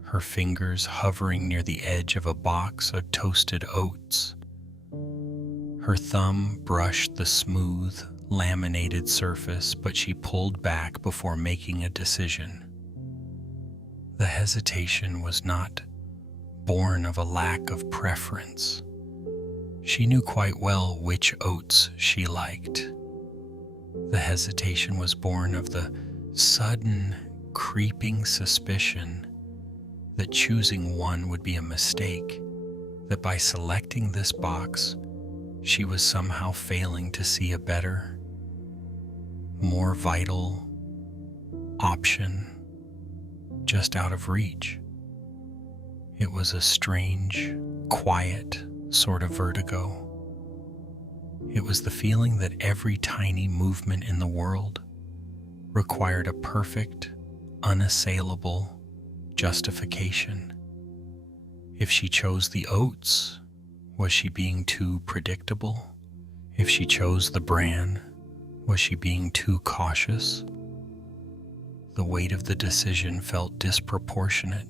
her fingers hovering near the edge of a box of toasted oats. Her thumb brushed the smooth, laminated surface, but she pulled back before making a decision. The hesitation was not born of a lack of preference. She knew quite well which oats she liked. The hesitation was born of the sudden, creeping suspicion that choosing one would be a mistake, that by selecting this box, she was somehow failing to see a better more vital option just out of reach. It was a strange, quiet sort of vertigo. It was the feeling that every tiny movement in the world required a perfect, unassailable justification. If she chose the oats, was she being too predictable? If she chose the bran, was she being too cautious? The weight of the decision felt disproportionate,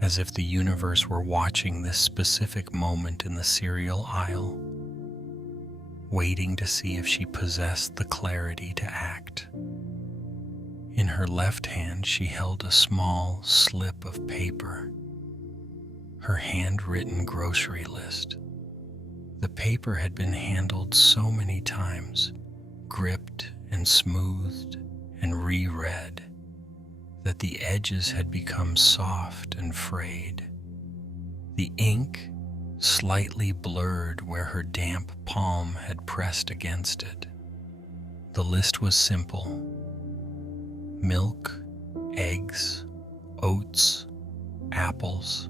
as if the universe were watching this specific moment in the cereal aisle, waiting to see if she possessed the clarity to act. In her left hand, she held a small slip of paper, her handwritten grocery list. The paper had been handled so many times, gripped and smoothed and reread, that the edges had become soft and frayed. The ink slightly blurred where her damp palm had pressed against it. The list was simple: milk, eggs, oats, apples.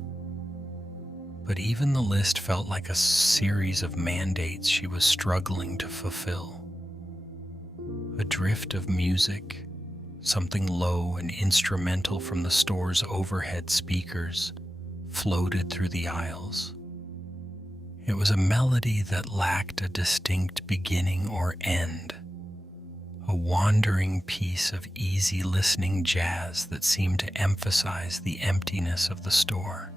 But even the list felt like a series of mandates she was struggling to fulfill. A drift of music, something low and instrumental from the store's overhead speakers, floated through the aisles. It was a melody that lacked a distinct beginning or end, a wandering piece of easy listening jazz that seemed to emphasize the emptiness of the store.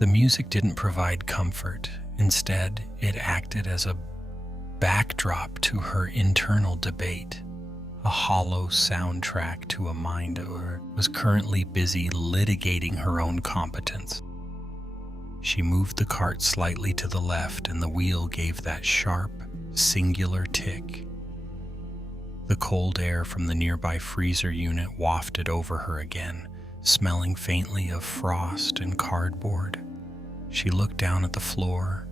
The music didn't provide comfort. Instead, it acted as a backdrop to her internal debate, a hollow soundtrack to a mind that was currently busy litigating her own competence. She moved the cart slightly to the left, and the wheel gave that sharp, singular tick. The cold air from the nearby freezer unit wafted over her again, smelling faintly of frost and cardboard. She looked down at the floor,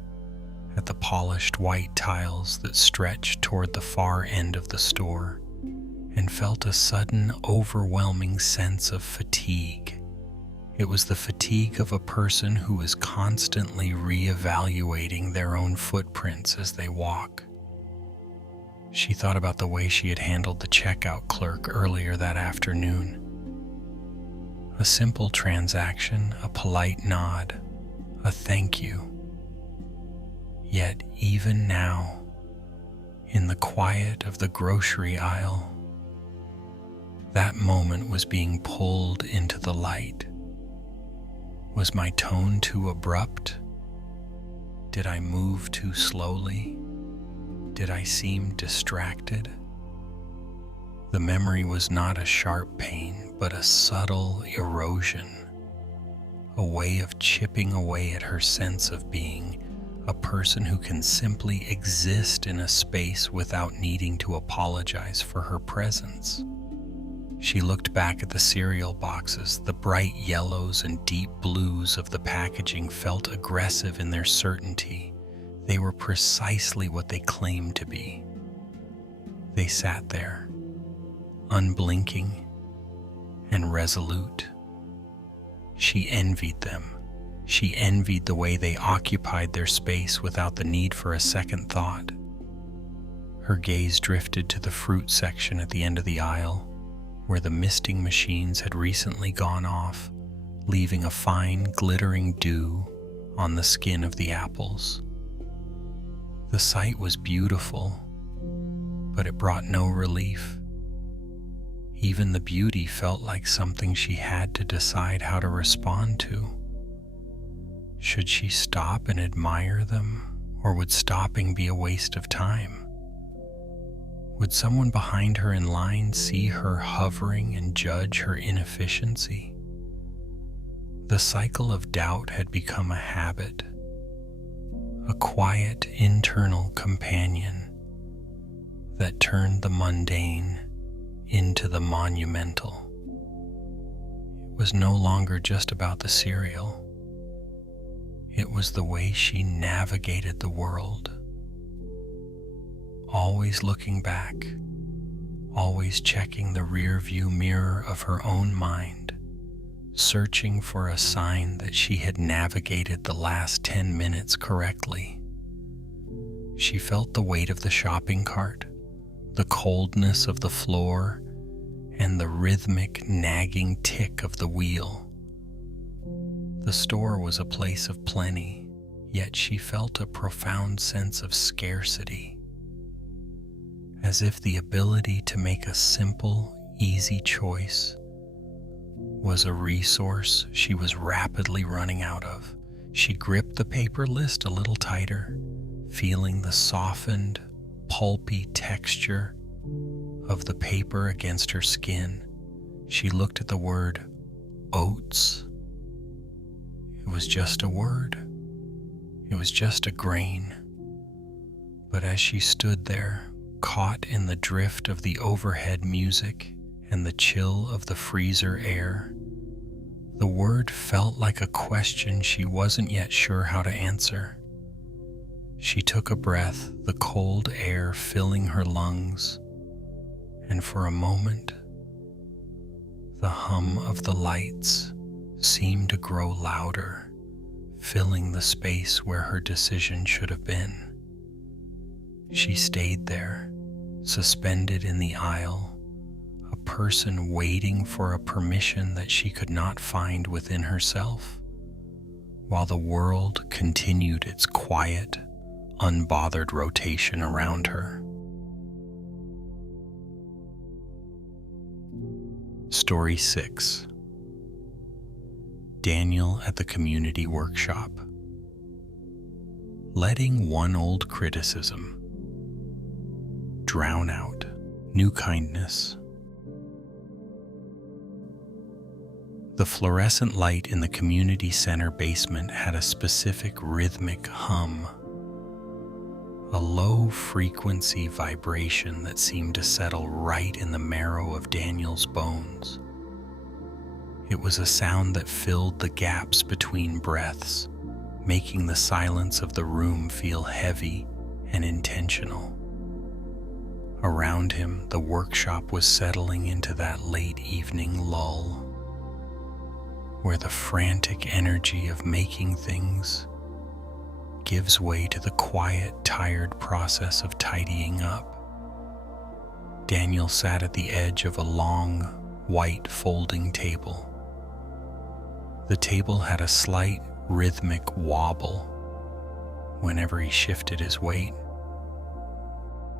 at the polished white tiles that stretched toward the far end of the store, and felt a sudden, overwhelming sense of fatigue. It was the fatigue of a person who is constantly re-evaluating their own footprints as they walk. She thought about the way she had handled the checkout clerk earlier that afternoon. A simple transaction, a polite nod, a thank you. Yet even now, in the quiet of the grocery aisle, that moment was being pulled into the light. Was my tone too abrupt? Did I move too slowly? Did I seem distracted? The memory was not a sharp pain, but a subtle erosion, a way of chipping away at her sense of being a person who can simply exist in a space without needing to apologize for her presence. She looked back at the cereal boxes. The bright yellows and deep blues of the packaging felt aggressive in their certainty. They were precisely what they claimed to be. They sat there, unblinking and resolute. She envied them. She envied the way they occupied their space without the need for a second thought. Her gaze drifted to the fruit section at the end of the aisle, where the misting machines had recently gone off, leaving a fine, glittering dew on the skin of the apples. The sight was beautiful, but it brought no relief. Even the beauty felt like something she had to decide how to respond to. Should she stop and admire them, or would stopping be a waste of time? Would someone behind her in line see her hovering and judge her inefficiency? The cycle of doubt had become a habit, a quiet internal companion that turned the mundane into the monumental. It was no longer just about the cereal. It was the way she navigated the world, always looking back, always checking the rear-view mirror of her own mind, searching for a sign that she had navigated the last 10 minutes correctly. She felt the weight of the shopping cart, the coldness of the floor, and the rhythmic, nagging tick of the wheel. The store was a place of plenty, yet she felt a profound sense of scarcity, as if the ability to make a simple, easy choice was a resource she was rapidly running out of. She gripped the paper list a little tighter, feeling the softened, pulpy texture of the paper against her skin. She looked at the word oats. It was just a word. It was just a grain. But as she stood there, caught in the drift of the overhead music and the chill of the freezer air, the word felt like a question she wasn't yet sure how to answer. She took a breath, the cold air filling her lungs, and for a moment, the hum of the lights seemed to grow louder, filling the space where her decision should have been. She stayed there, suspended in the aisle, a person waiting for a permission that she could not find within herself, while the world continued its quiet, unbothered rotation around her. Story 6. Daniel at the community workshop. Letting one old criticism drown out new kindness. The fluorescent light in the community center basement had a specific rhythmic hum, a low-frequency vibration that seemed to settle right in the marrow of Daniel's bones. It was a sound that filled the gaps between breaths, making the silence of the room feel heavy and intentional. Around him, the workshop was settling into that late evening lull, where the frantic energy of making things gives way to the quiet, tired process of tidying up. Daniel sat at the edge of a long, white folding table. The table had a slight, rhythmic wobble whenever he shifted his weight,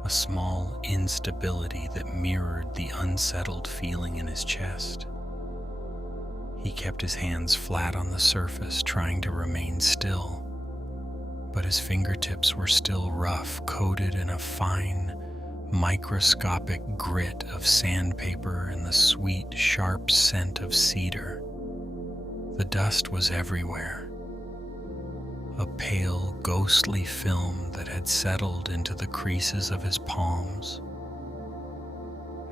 a small instability that mirrored the unsettled feeling in his chest. He kept his hands flat on the surface, trying to remain still, but his fingertips were still rough, coated in a fine, microscopic grit of sandpaper and the sweet, sharp scent of cedar. The dust was everywhere, a pale, ghostly film that had settled into the creases of his palms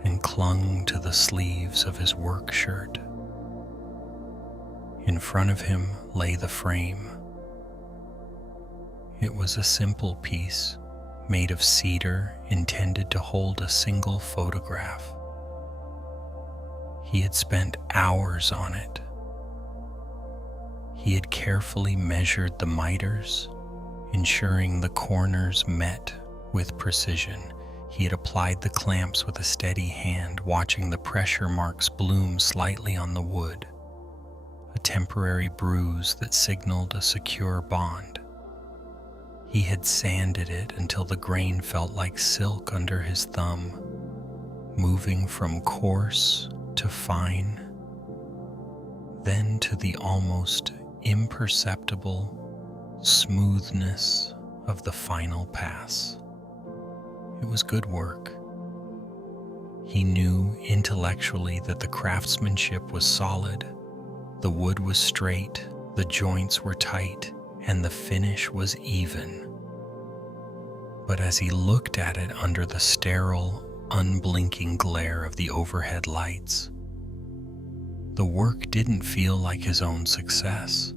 and clung to the sleeves of his work shirt. In front of him lay the frame. It was a simple piece made of cedar intended to hold a single photograph. He had spent hours on it. He had carefully measured the miters, ensuring the corners met with precision. He had applied the clamps with a steady hand, watching the pressure marks bloom slightly on the wood, a temporary bruise that signaled a secure bond. He had sanded it until the grain felt like silk under his thumb, moving from coarse to fine, then to the almost imperceptible smoothness of the final pass. It was good work. He knew intellectually that the craftsmanship was solid, the wood was straight, the joints were tight, and the finish was even. But as he looked at it under the sterile, unblinking glare of the overhead lights, the work didn't feel like his own success.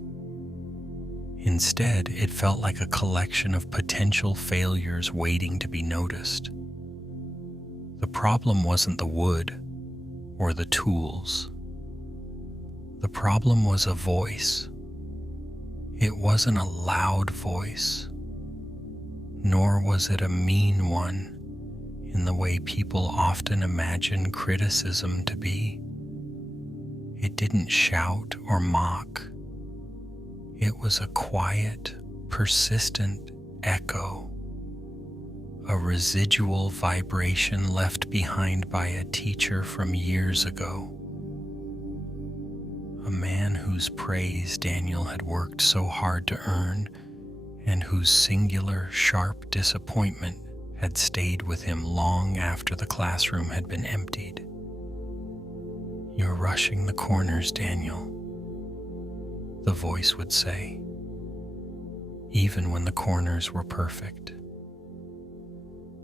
Instead, it felt like a collection of potential failures waiting to be noticed. The problem wasn't the wood or the tools. The problem was a voice. It wasn't a loud voice, nor was it a mean one in the way people often imagine criticism to be. It didn't shout or mock. It was a quiet, persistent echo, a residual vibration left behind by a teacher from years ago. A man whose praise Daniel had worked so hard to earn, and whose singular, sharp disappointment had stayed with him long after the classroom had been emptied. "You're rushing the corners, Daniel," the voice would say, even when the corners were perfect.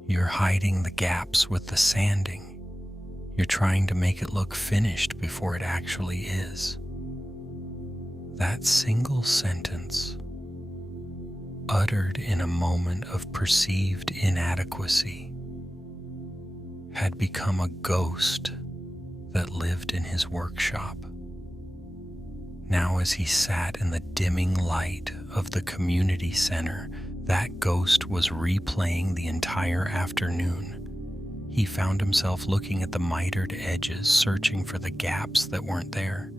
"You're hiding the gaps with the sanding. You're trying to make it look finished before it actually is." That single sentence, uttered in a moment of perceived inadequacy, had become a ghost that lived in his workshop. Now, as he sat in the dimming light of the community center, that ghost was replaying the entire afternoon. He found himself looking at the mitered edges, searching for the gaps that weren't there.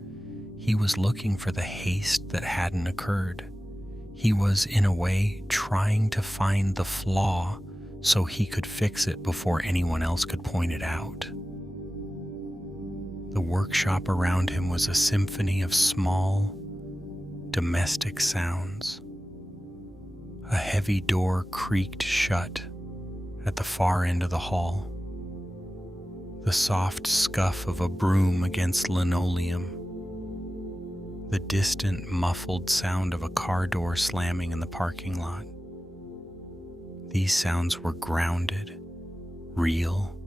He was looking for the haste that hadn't occurred. He was, in a way, trying to find the flaw so he could fix it before anyone else could point it out. The workshop around him was a symphony of small, domestic sounds. A heavy door creaked shut at the far end of the hall. The soft scuff of a broom against linoleum. The distant, muffled sound of a car door slamming in the parking lot. These sounds were grounded, real,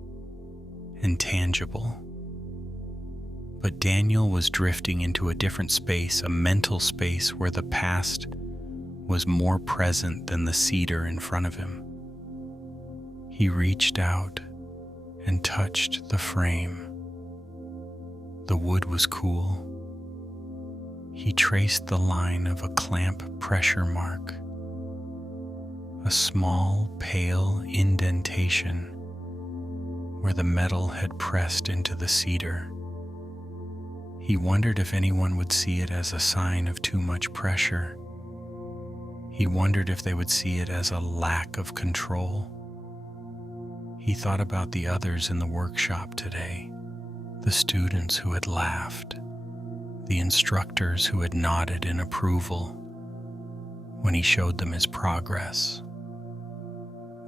and tangible. But Daniel was drifting into a different space, a mental space where the past was more present than the cedar in front of him. He reached out and touched the frame. The wood was cool. He traced the line of a clamp pressure mark, a small, pale indentation where the metal had pressed into the cedar. He wondered if anyone would see it as a sign of too much pressure. He wondered if they would see it as a lack of control. He thought about the others in the workshop today, the students who had laughed, the instructors who had nodded in approval when he showed them his progress.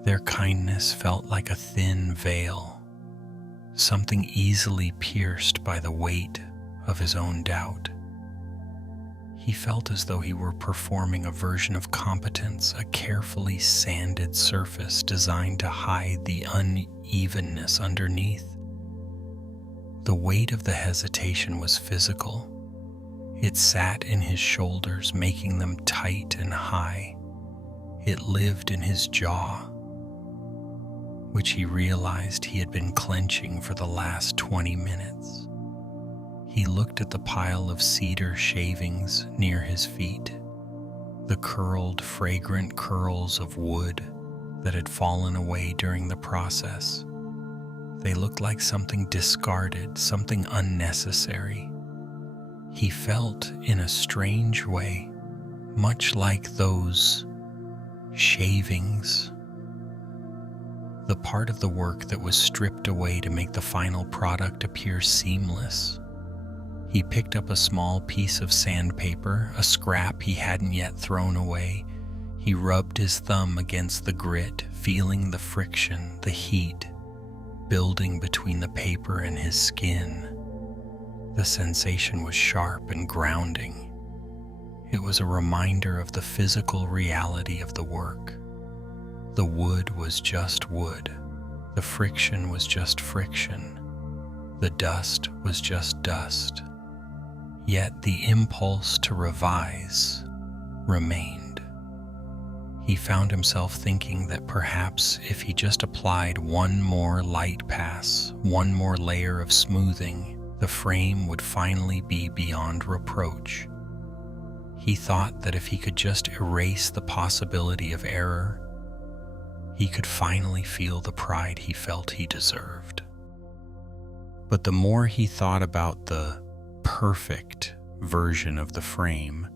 Their kindness felt like a thin veil, something easily pierced by the weight of his own doubt. He felt as though he were performing a version of competence, a carefully sanded surface designed to hide the unevenness underneath. The weight of the hesitation was physical. It sat in his shoulders, making them tight and high. It lived in his jaw, which he realized he had been clenching for the last 20 minutes. He looked at the pile of cedar shavings near his feet, the curled, fragrant curls of wood that had fallen away during the process. They looked like something discarded, something unnecessary. He felt, in a strange way, much like those shavings, the part of the work that was stripped away to make the final product appear seamless. He picked up a small piece of sandpaper, a scrap he hadn't yet thrown away. He rubbed his thumb against the grit, feeling the friction, the heat, building between the paper and his skin. The sensation was sharp and grounding. It was a reminder of the physical reality of the work. The wood was just wood. The friction was just friction. The dust was just dust. Yet the impulse to revise remained. He found himself thinking that perhaps if he just applied one more light pass, one more layer of smoothing, the frame would finally be beyond reproach. He thought that if he could just erase the possibility of error, he could finally feel the pride he felt he deserved. But the more he thought about the perfect version of the frame,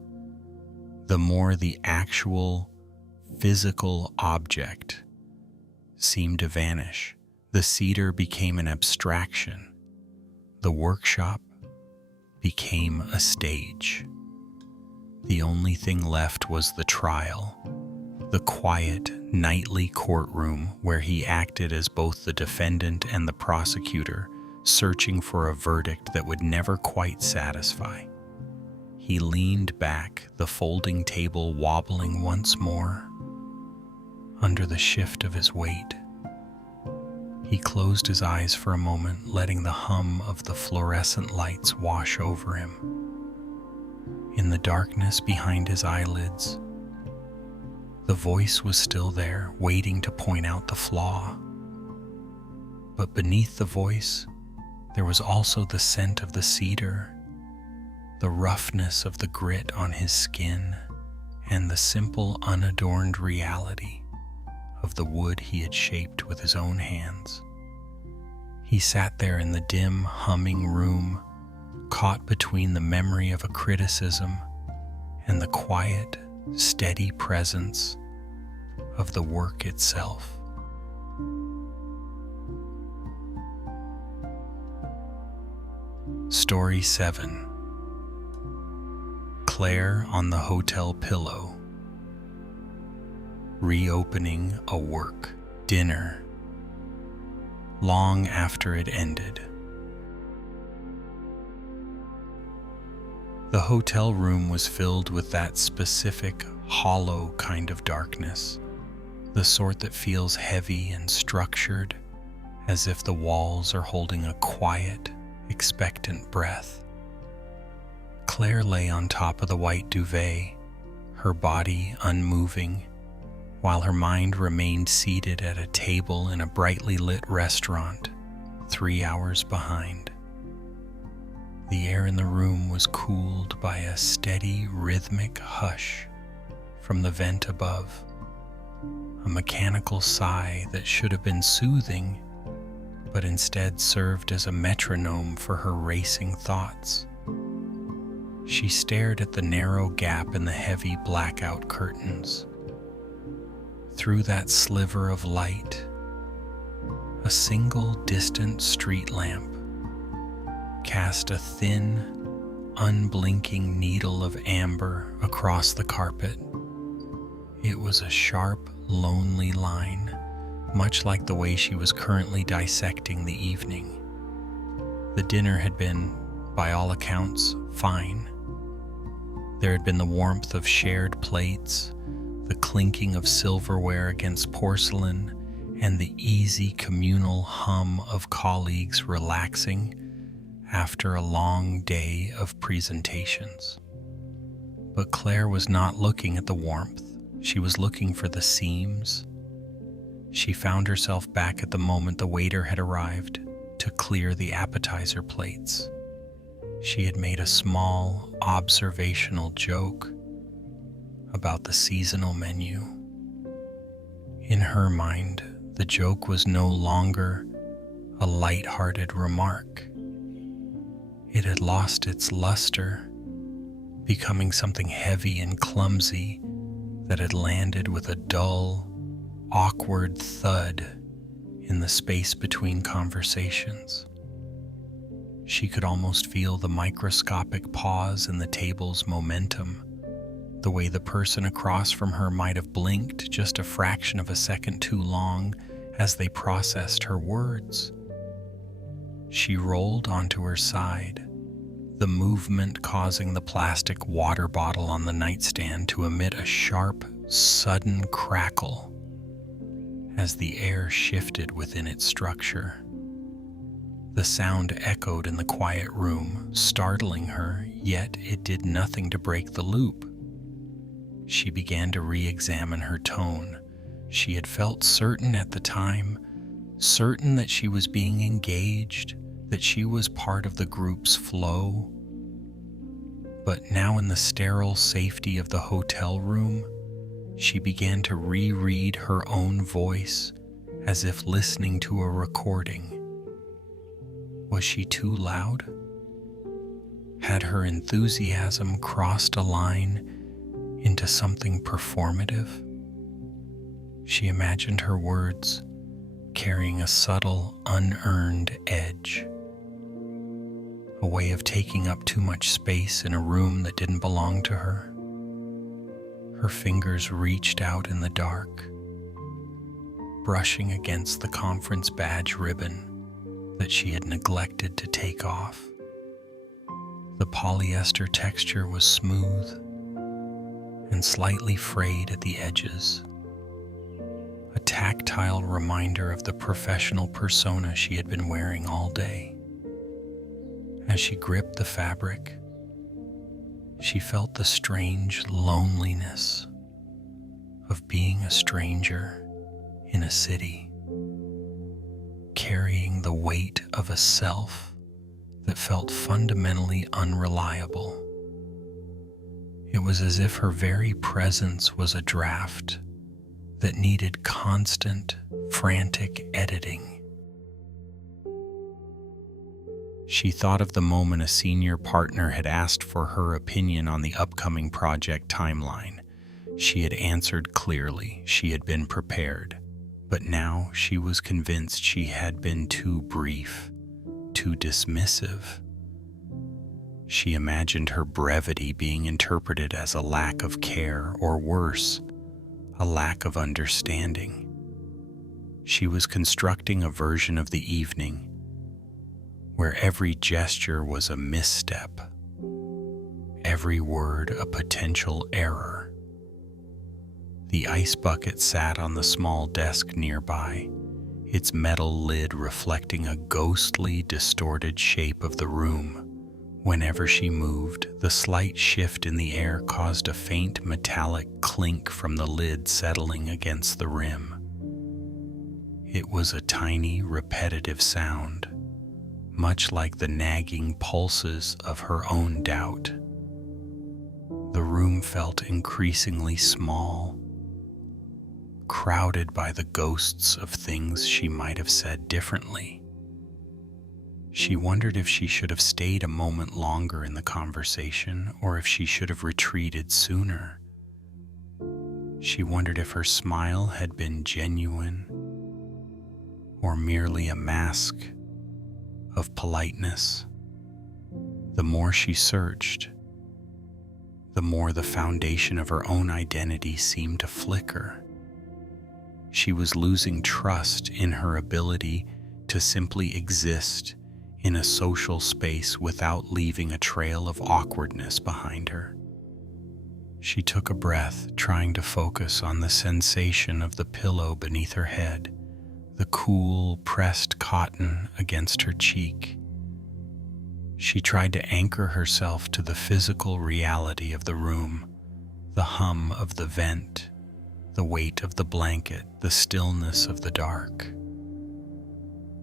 the more the actual physical object seemed to vanish. The cedar became an abstraction. The workshop became a stage. The only thing left was the trial, the quiet, nightly courtroom where he acted as both the defendant and the prosecutor, searching for a verdict that would never quite satisfy. He leaned back, the folding table wobbling once more under the shift of his weight. He closed his eyes for a moment, letting the hum of the fluorescent lights wash over him. In the darkness behind his eyelids, the voice was still there, waiting to point out the flaw. But beneath the voice, there was also the scent of the cedar, the roughness of the grit on his skin, and the simple, unadorned reality of the wood he had shaped with his own hands. He sat there in the dim, humming room, caught between the memory of a criticism and the quiet, steady presence of the work itself. Story 7. Claire on the hotel pillow. Reopening a work dinner long after it ended. The hotel room was filled with that specific, hollow kind of darkness, the sort that feels heavy and structured, as if the walls are holding a quiet, expectant breath. Claire lay on top of the white duvet, her body unmoving, while her mind remained seated at a table in a brightly lit restaurant 3 hours behind. The air in the room was cooled by a steady, rhythmic hush from the vent above, a mechanical sigh that should have been soothing, but instead served as a metronome for her racing thoughts. She stared at the narrow gap in the heavy blackout curtains. Through that sliver of light, a single distant street lamp cast a thin, unblinking needle of amber across the carpet. It was a sharp, lonely line, much like the way she was currently dissecting the evening. The dinner had been, by all accounts, fine. There had been the warmth of shared plates, the clinking of silverware against porcelain, and the easy communal hum of colleagues relaxing after a long day of presentations. But Claire was not looking at the warmth. She was looking for the seams. She found herself back at the moment the waiter had arrived to clear the appetizer plates. She had made a small, observational joke about the seasonal menu. In her mind, the joke was no longer a light-hearted remark. It had lost its luster, becoming something heavy and clumsy that had landed with a dull, awkward thud in the space between conversations. She could almost feel the microscopic pause in the table's momentum, the way the person across from her might have blinked just a fraction of a second too long as they processed her words. She rolled onto her side, the movement causing the plastic water bottle on the nightstand to emit a sharp, sudden crackle as the air shifted within its structure. The sound echoed in the quiet room, startling her, yet it did nothing to break the loop. She began to re-examine her tone. She had felt certain at the time, certain that she was being engaged, that she was part of the group's flow. But now in the sterile safety of the hotel room, she began to reread her own voice as if listening to a recording. Was she too loud? Had her enthusiasm crossed a line into something performative? She imagined her words carrying a subtle, unearned edge, a way of taking up too much space in a room that didn't belong to her. Her fingers reached out in the dark, brushing against the conference badge ribbon that she had neglected to take off. The polyester texture was smooth and slightly frayed at the edges, a tactile reminder of the professional persona she had been wearing all day. As she gripped the fabric, she felt the strange loneliness of being a stranger in a city, carrying the weight of a self that felt fundamentally unreliable. It was as if her very presence was a draft that needed constant, frantic editing. She thought of the moment a senior partner had asked for her opinion on the upcoming project timeline. She had answered clearly, she had been prepared, but now she was convinced she had been too brief, too dismissive. She imagined her brevity being interpreted as a lack of care, or worse, a lack of understanding. She was constructing a version of the evening where every gesture was a misstep, every word a potential error. The ice bucket sat on the small desk nearby, its metal lid reflecting a ghostly, distorted shape of the room. Whenever she moved, the slight shift in the air caused a faint metallic clink from the lid settling against the rim. It was a tiny, repetitive sound, much like the nagging pulses of her own doubt. The room felt increasingly small, crowded by the ghosts of things she might have said differently. She wondered if she should have stayed a moment longer in the conversation, or if she should have retreated sooner. She wondered if her smile had been genuine or merely a mask of politeness. The more she searched, the more the foundation of her own identity seemed to flicker. She was losing trust in her ability to simply exist in a social space without leaving a trail of awkwardness behind her. She took a breath, trying to focus on the sensation of the pillow beneath her head, the cool, pressed cotton against her cheek. She tried to anchor herself to the physical reality of the room, the hum of the vent, the weight of the blanket, the stillness of the dark.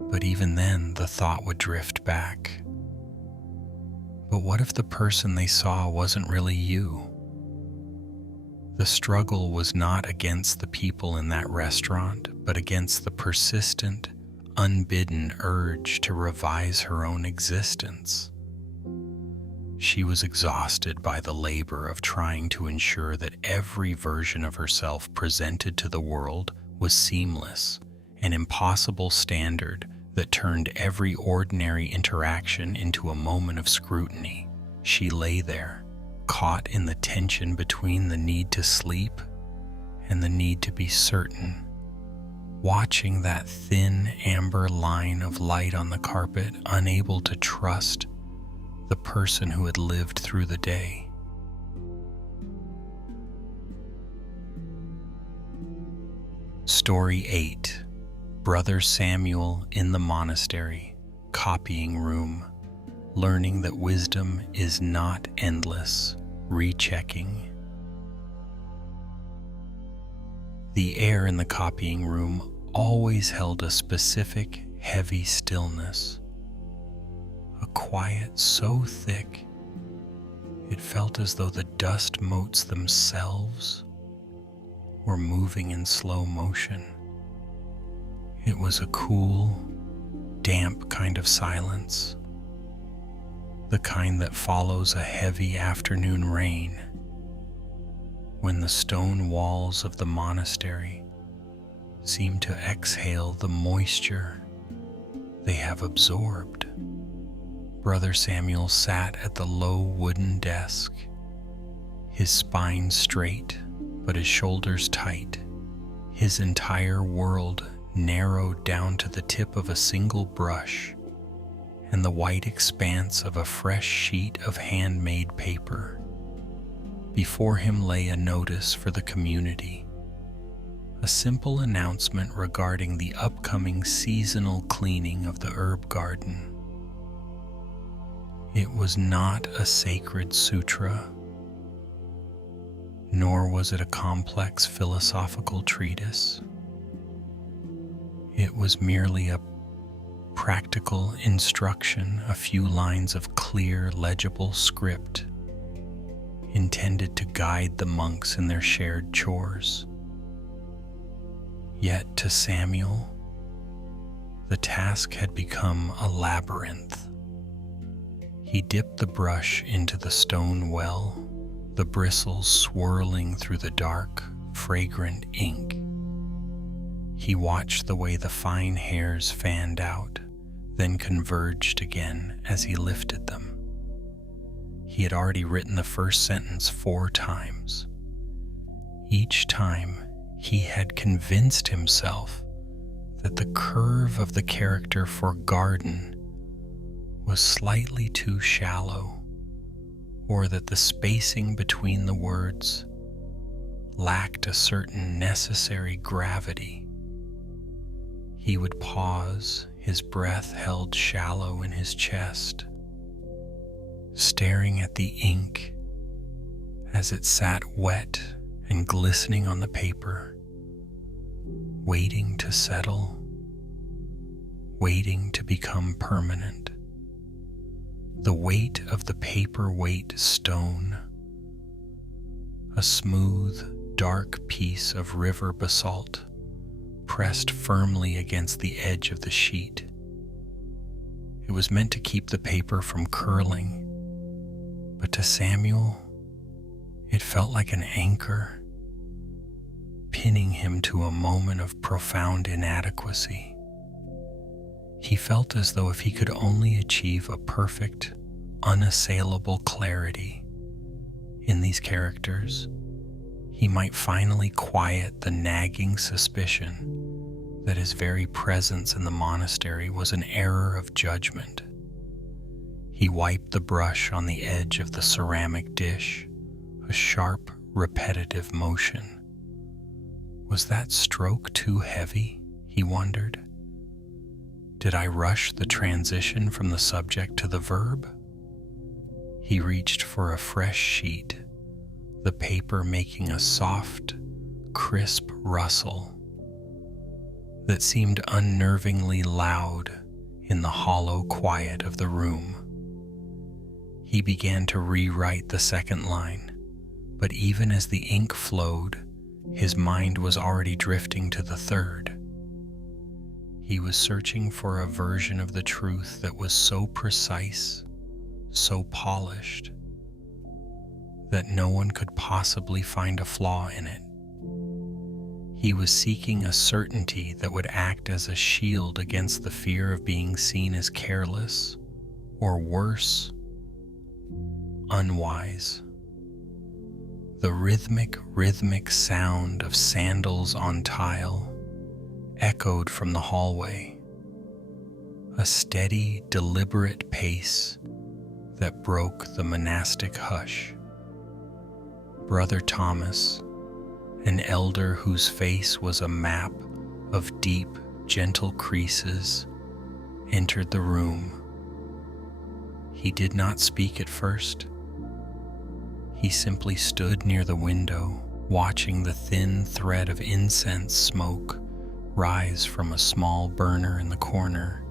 But even then, the thought would drift back. But what if the person they saw wasn't really you? The struggle was not against the people in that restaurant, but against the persistent, unbidden urge to revise her own existence. She was exhausted by the labor of trying to ensure that every version of herself presented to the world was seamless, an impossible standard that turned every ordinary interaction into a moment of scrutiny. She lay there, caught in the tension between the need to sleep and the need to be certain, watching that thin amber line of light on the carpet, unable to trust the person who had lived through the day. Story 8. Brother Samuel in the Monastery, Copying Room, Learning that Wisdom is Not Endless, Rechecking. The air in the copying room always held a specific, heavy stillness, a quiet so thick it felt as though the dust motes themselves were moving in slow motion. It was a cool, damp kind of silence, the kind that follows a heavy afternoon rain, when the stone walls of the monastery seem to exhale the moisture they have absorbed. Brother Samuel sat at the low wooden desk, his spine straight but his shoulders tight, his entire world narrowed down to the tip of a single brush and the white expanse of a fresh sheet of handmade paper. Before him lay a notice for the community, a simple announcement regarding the upcoming seasonal cleaning of the herb garden. It was not a sacred sutra, nor was it a complex philosophical treatise. It was merely a practical instruction, a few lines of clear, legible script intended to guide the monks in their shared chores. Yet to Samuel, the task had become a labyrinth. He dipped the brush into the stone well, the bristles swirling through the dark, fragrant ink. He watched the way the fine hairs fanned out, then converged again as he lifted them. He had already written the first sentence 4 times. Each time, he had convinced himself that the curve of the character for garden was slightly too shallow, or that the spacing between the words lacked a certain necessary gravity. He would pause, his breath held shallow in his chest, staring at the ink as it sat wet and glistening on the paper, waiting to settle, waiting to become permanent. The weight of the paperweight stone, a smooth, dark piece of river basalt, pressed firmly against the edge of the sheet. It was meant to keep the paper from curling, but to Samuel, it felt like an anchor, pinning him to a moment of profound inadequacy. He felt as though if he could only achieve a perfect, unassailable clarity in these characters, he might finally quiet the nagging suspicion that his very presence in the monastery was an error of judgment. He wiped the brush on the edge of the ceramic dish, a sharp, repetitive motion. Was that stroke too heavy? He wondered. Did I rush the transition from the subject to the verb? He reached for a fresh sheet, the paper making a soft, crisp rustle that seemed unnervingly loud in the hollow quiet of the room. He began to rewrite the second line, but even as the ink flowed, his mind was already drifting to the third. He was searching for a version of the truth that was so precise, so polished, that no one could possibly find a flaw in it. He was seeking a certainty that would act as a shield against the fear of being seen as careless, or worse, unwise. The rhythmic sound of sandals on tile echoed from the hallway, a steady, deliberate pace that broke the monastic hush. Brother Thomas, an elder whose face was a map of deep, gentle creases, entered the room. He did not speak at first. He simply stood near the window, watching the thin thread of incense smoke rise from a small burner in the corner,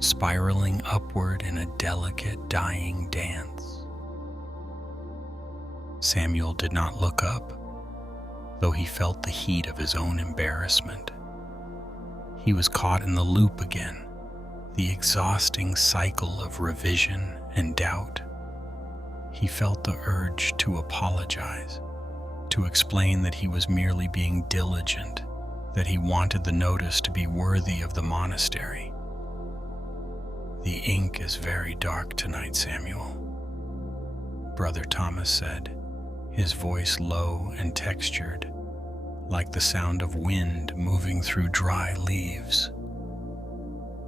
spiraling upward in a delicate dying dance. Samuel did not look up, though he felt the heat of his own embarrassment. He was caught in the loop again, the exhausting cycle of revision and doubt. He felt the urge to apologize, to explain that he was merely being diligent, that he wanted the notice to be worthy of the monastery. "The ink is very dark tonight, Samuel," Brother Thomas said, his voice low and textured, like the sound of wind moving through dry leaves.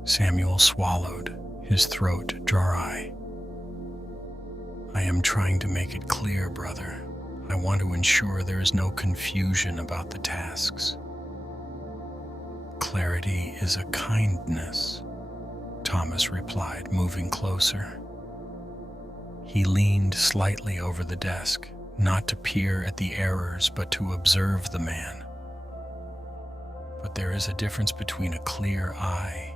Samuel swallowed, his throat dry. "I am trying to make it clear, brother. I want to ensure there is no confusion about the tasks." "Clarity is a kindness," Thomas replied, moving closer. He leaned slightly over the desk, not to peer at the errors, but to observe the man. "But there is a difference between a clear eye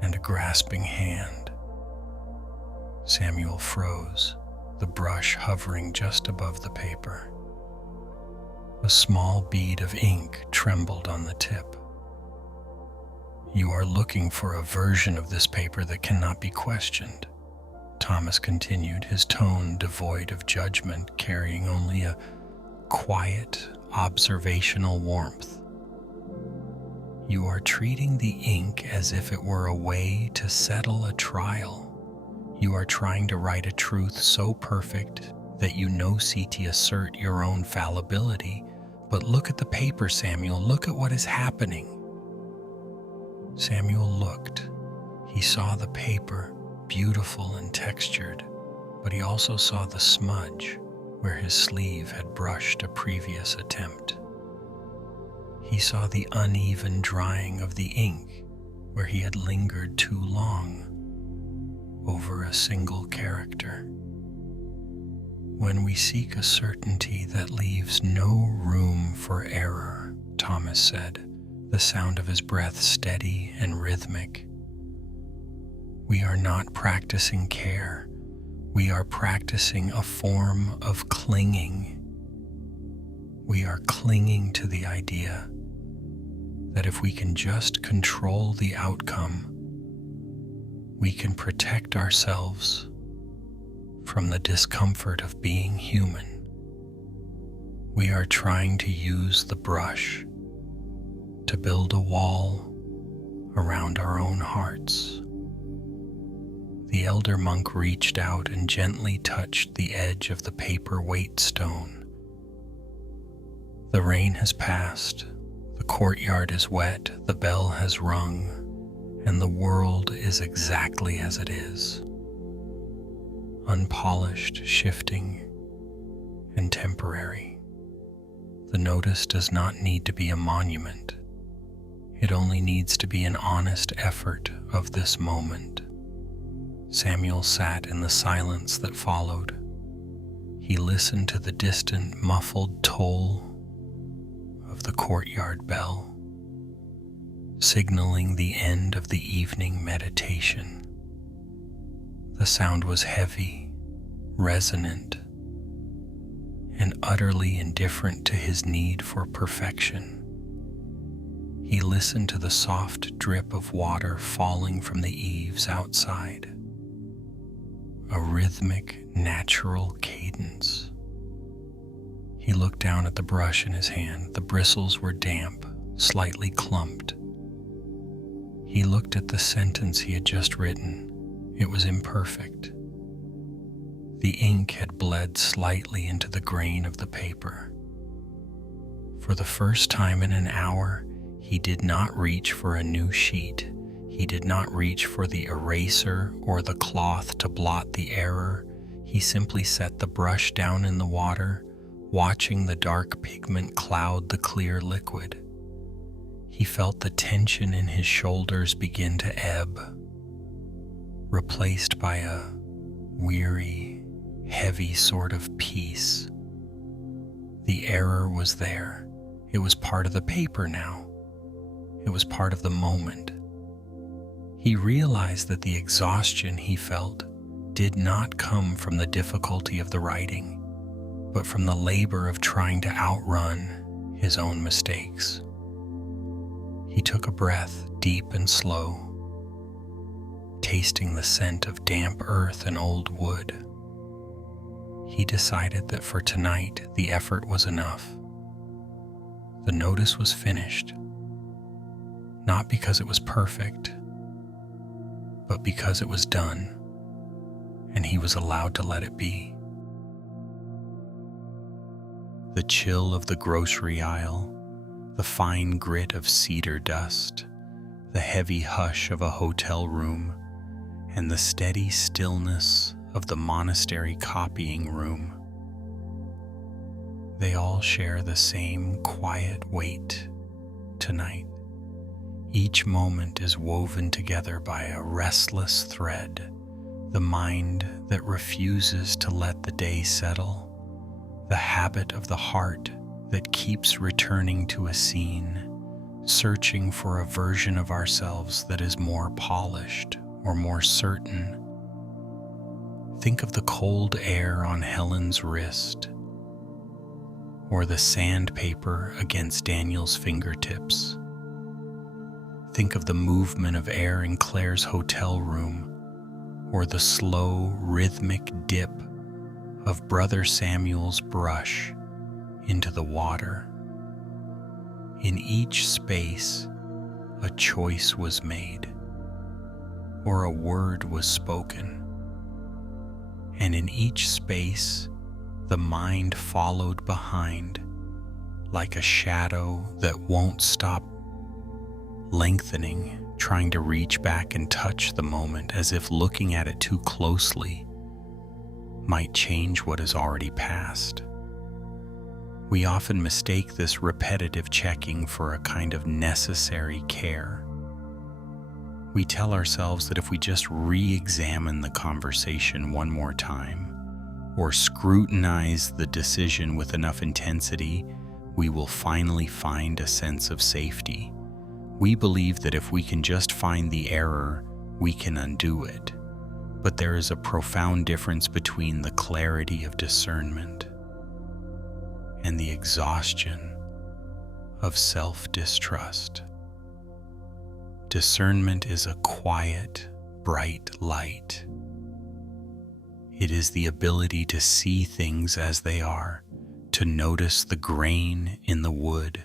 and a grasping hand." Samuel froze, the brush hovering just above the paper. A small bead of ink trembled on the tip. "You are looking for a version of this paper that cannot be questioned," Thomas continued, his tone devoid of judgment, carrying only a quiet, observational warmth. "You are treating the ink as if it were a way to settle a trial. You are trying to write a truth so perfect that you no-seety assert your own fallibility. But look at the paper, Samuel. Look at what is happening." Samuel looked. He saw the paper, beautiful and textured, but he also saw the smudge where his sleeve had brushed a previous attempt. He saw the uneven drying of the ink where he had lingered too long over a single character. "When we seek a certainty that leaves no room for error," Thomas said, the sound of his breath steady and rhythmic, "we are not practicing care. We are practicing a form of clinging. We are clinging to the idea that if we can just control the outcome, we can protect ourselves from the discomfort of being human. We are trying to use the brush to build a wall around our own hearts." The elder monk reached out and gently touched the edge of the paper weight stone. "The rain has passed, the courtyard is wet, the bell has rung, and the world is exactly as it is. Unpolished, shifting, and temporary. The notice does not need to be a monument. It only needs to be an honest effort of this moment." Samuel sat in the silence that followed. He listened to the distant, muffled toll of the courtyard bell, signaling the end of the evening meditation. The sound was heavy, resonant, and utterly indifferent to his need for perfection. He listened to the soft drip of water falling from the eaves outside, a rhythmic, natural cadence. He looked down at the brush in his hand. The bristles were damp, slightly clumped. He looked at the sentence he had just written. It was imperfect. The ink had bled slightly into the grain of the paper. For the first time in an hour, he did not reach for a new sheet. He did not reach for the eraser or the cloth to blot the error. He simply set the brush down in the water, watching the dark pigment cloud the clear liquid. He felt the tension in his shoulders begin to ebb, replaced by a weary, heavy sort of peace. The error was there. It was part of the paper now. It was part of the moment. He realized that the exhaustion he felt did not come from the difficulty of the writing, but from the labor of trying to outrun his own mistakes. He took a breath, deep and slow, tasting the scent of damp earth and old wood. He decided that for tonight the effort was enough. The notice was finished, not because it was perfect, but because it was done, and he was allowed to let it be. The chill of the grocery aisle, the fine grit of cedar dust, the heavy hush of a hotel room, and the steady stillness of the monastery copying room. They all share the same quiet weight tonight. Each moment is woven together by a restless thread, the mind that refuses to let the day settle, the habit of the heart that keeps returning to a scene, searching for a version of ourselves that is more polished or more certain. Think of the cold air on Helen's wrist, or the sandpaper against Daniel's fingertips. Think of the movement of air in Claire's hotel room, or the slow, rhythmic dip of Brother Samuel's brush into the water. In each space, a choice was made, or a word was spoken. And in each space, the mind followed behind, like a shadow that won't stop lengthening, trying to reach back and touch the moment, as if looking at it too closely might change what is already past. We often mistake this repetitive checking for a kind of necessary care. We tell ourselves that if we just re-examine the conversation one more time, or scrutinize the decision with enough intensity, we will finally find a sense of safety. We believe that if we can just find the error, we can undo it. But there is a profound difference between the clarity of discernment and the exhaustion of self-distrust. Discernment is a quiet, bright light. It is the ability to see things as they are, to notice the grain in the wood,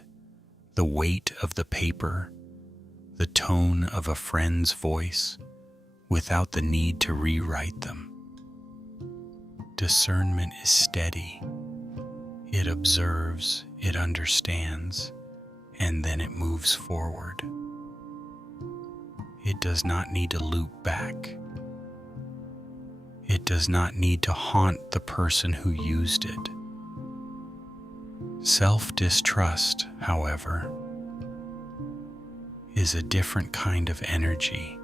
the weight of the paper, the tone of a friend's voice, without the need to rewrite them. Discernment is steady. It observes, it understands, and then it moves forward. It does not need to loop back. It does not need to haunt the person who used it. Self-distrust, however, is a different kind of energy.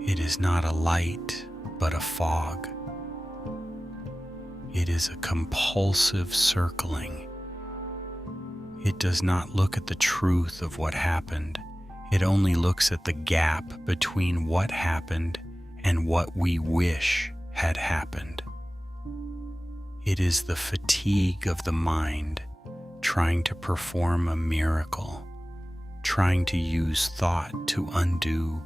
It is not a light, but a fog. It is a compulsive circling. It does not look at the truth of what happened. It only looks at the gap between what happened and what we wish had happened. It is the fatigue of the mind trying to perform a miracle, trying to use thought to undo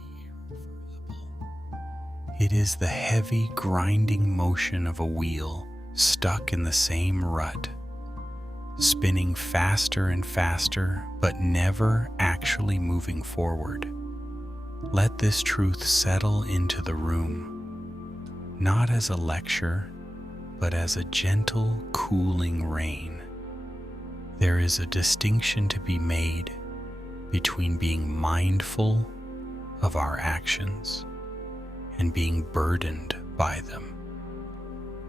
the irreversible. It is the heavy grinding motion of a wheel stuck in the same rut, spinning faster and faster, but never actually moving forward. Let this truth settle into the room, not as a lecture, but as a gentle, cooling rain. There is a distinction to be made between being mindful of our actions and being burdened by them.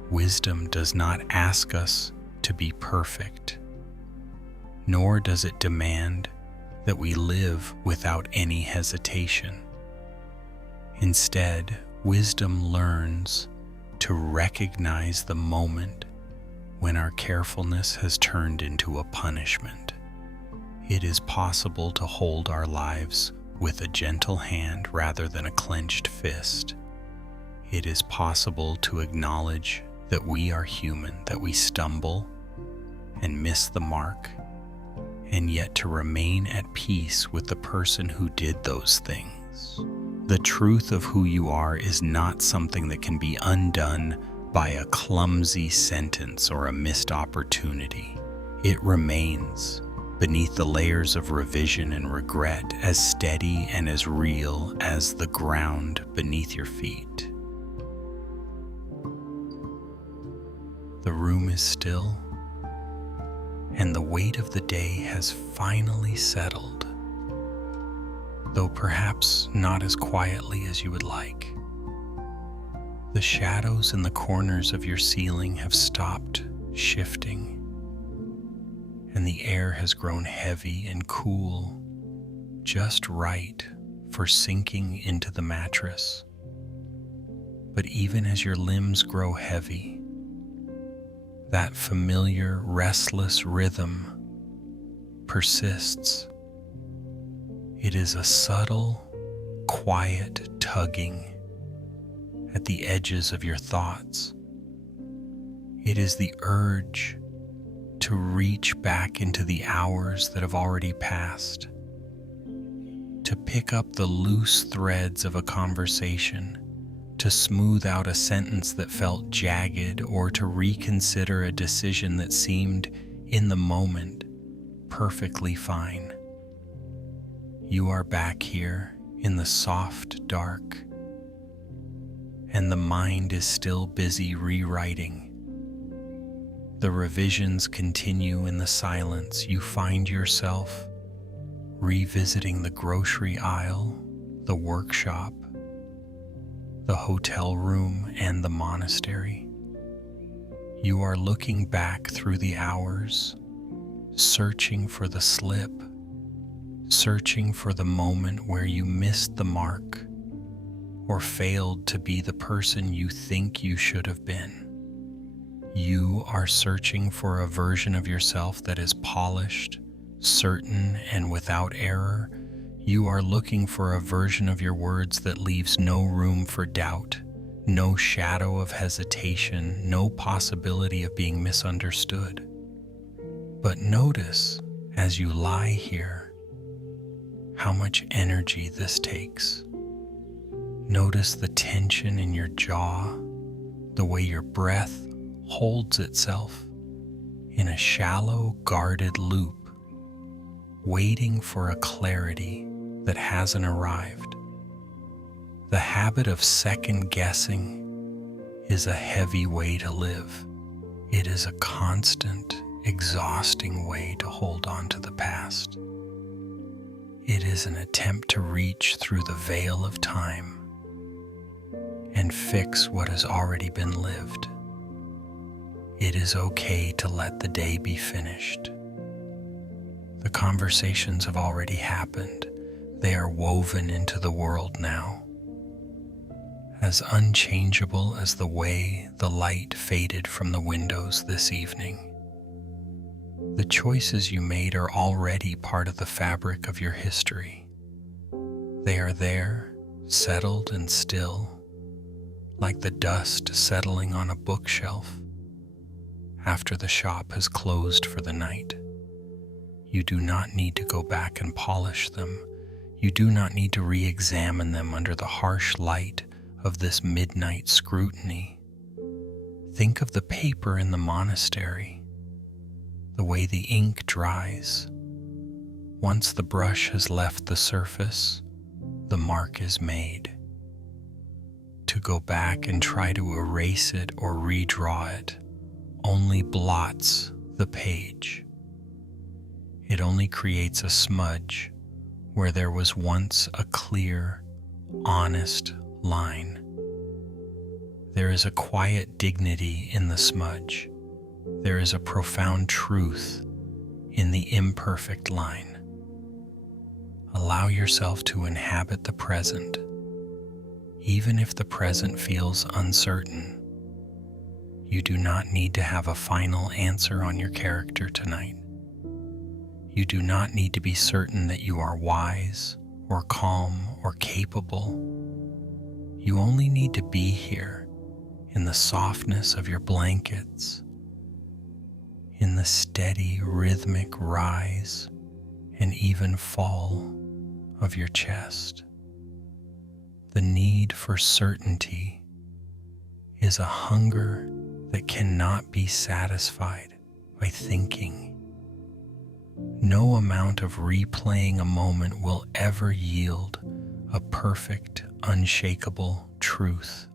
Wisdom does not ask us to be perfect, nor does it demand that we live without any hesitation. Instead, wisdom learns to recognize the moment when our carefulness has turned into a punishment. It is possible to hold our lives with a gentle hand rather than a clenched fist. It is possible to acknowledge that we are human, that we stumble and miss the mark, and yet to remain at peace with the person who did those things. The truth of who you are is not something that can be undone by a clumsy sentence or a missed opportunity. It remains beneath the layers of revision and regret, as steady and as real as the ground beneath your feet. The room is still, and the weight of the day has finally settled, though perhaps not as quietly as you would like. The shadows in the corners of your ceiling have stopped shifting, and the air has grown heavy and cool, just right for sinking into the mattress. But even as your limbs grow heavy, that familiar, restless rhythm persists. It is a subtle, quiet tugging at the edges of your thoughts. It is the urge to reach back into the hours that have already passed, to pick up the loose threads of a conversation, to smooth out a sentence that felt jagged, or to reconsider a decision that seemed, in the moment, perfectly fine. You are back here in the soft dark, and the mind is still busy rewriting. The revisions continue in the silence. You find yourself revisiting the grocery aisle, the workshop, the hotel room, and the monastery. You are looking back through the hours, searching for the slip, searching for the moment where you missed the mark or failed to be the person you think you should have been. You are searching for a version of yourself that is polished, certain, and without error. You are looking for a version of your words that leaves no room for doubt, no shadow of hesitation, no possibility of being misunderstood. But notice, as you lie here, how much energy this takes. Notice the tension in your jaw, the way your breath holds itself in a shallow, guarded loop, waiting for a clarity that hasn't arrived. The habit of second-guessing is a heavy way to live. It is a constant, exhausting way to hold on to the past. It is an attempt to reach through the veil of time and fix what has already been lived. It is okay to let the day be finished. The conversations have already happened. They are woven into the world now, as unchangeable as the way the light faded from the windows this evening. The choices you made are already part of the fabric of your history. They are there, settled and still, like the dust settling on a bookshelf after the shop has closed for the night. You do not need to go back and polish them. You do not need to re-examine them under the harsh light of this midnight scrutiny. Think of the paper in the monastery, the way the ink dries. Once the brush has left the surface, the mark is made. To go back and try to erase it or redraw it only blots the page. It only creates a smudge where there was once a clear, honest line. There is a quiet dignity in the smudge. There is a profound truth in the imperfect line. Allow yourself to inhabit the present, even if the present feels uncertain. You do not need to have a final answer on your character tonight. You do not need to be certain that you are wise or calm or capable. You only need to be here in the softness of your blankets, in the steady rhythmic rise and even fall of your chest. The need for certainty is a hunger that cannot be satisfied by thinking. No amount of replaying a moment will ever yield a perfect, unshakable truth.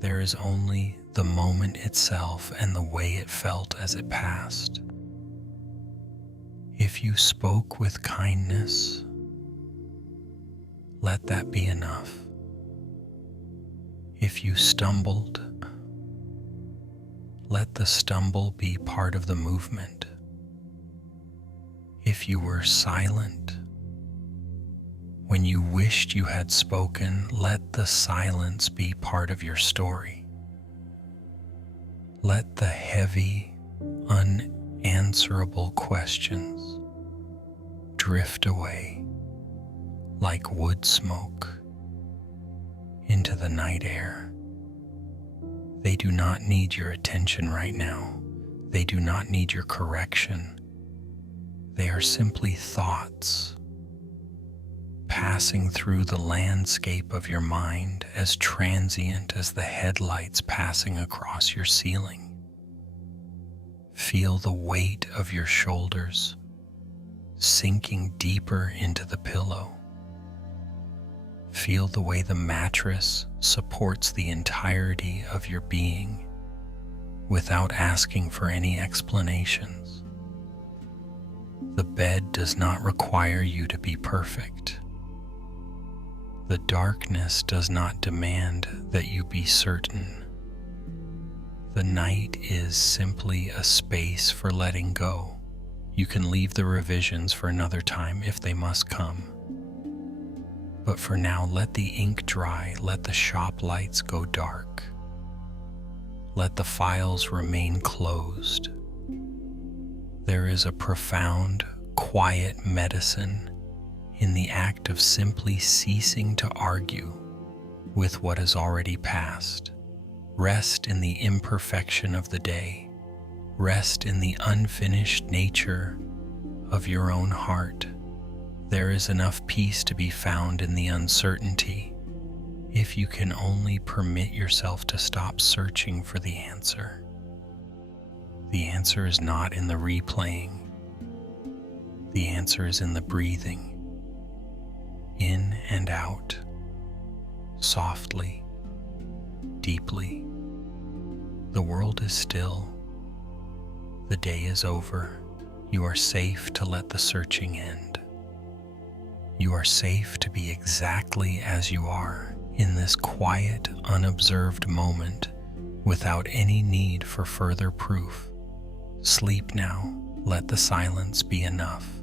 There is only the moment itself and the way it felt as it passed. If you spoke with kindness, let that be enough. If you stumbled, let the stumble be part of the movement. If you were silent when you wished you had spoken, let the silence be part of your story. Let the heavy, unanswerable questions drift away like wood smoke into the night air. They do not need your attention right now. They do not need your correction. They are simply thoughts passing through the landscape of your mind as transient as the headlights passing across your ceiling. Feel the weight of your shoulders sinking deeper into the pillow. Feel the way the mattress supports the entirety of your being without asking for any explanations. The bed does not require you to be perfect. The darkness does not demand that you be certain. The night is simply a space for letting go. You can leave the revisions for another time if they must come. But for now, let the ink dry, let the shop lights go dark. Let the files remain closed. There is a profound, quiet medicine in the act of simply ceasing to argue with what has already passed. Rest in the imperfection of the day. Rest in the unfinished nature of your own heart. There is enough peace to be found in the uncertainty if you can only permit yourself to stop searching for the answer. The answer is not in the replaying. The answer is in the breathing. In and out, softly, deeply. The world is still. The day is over. You are safe to let the searching end. You are safe to be exactly as you are in this quiet, unobserved moment without any need for further proof. Sleep now. Let the silence be enough.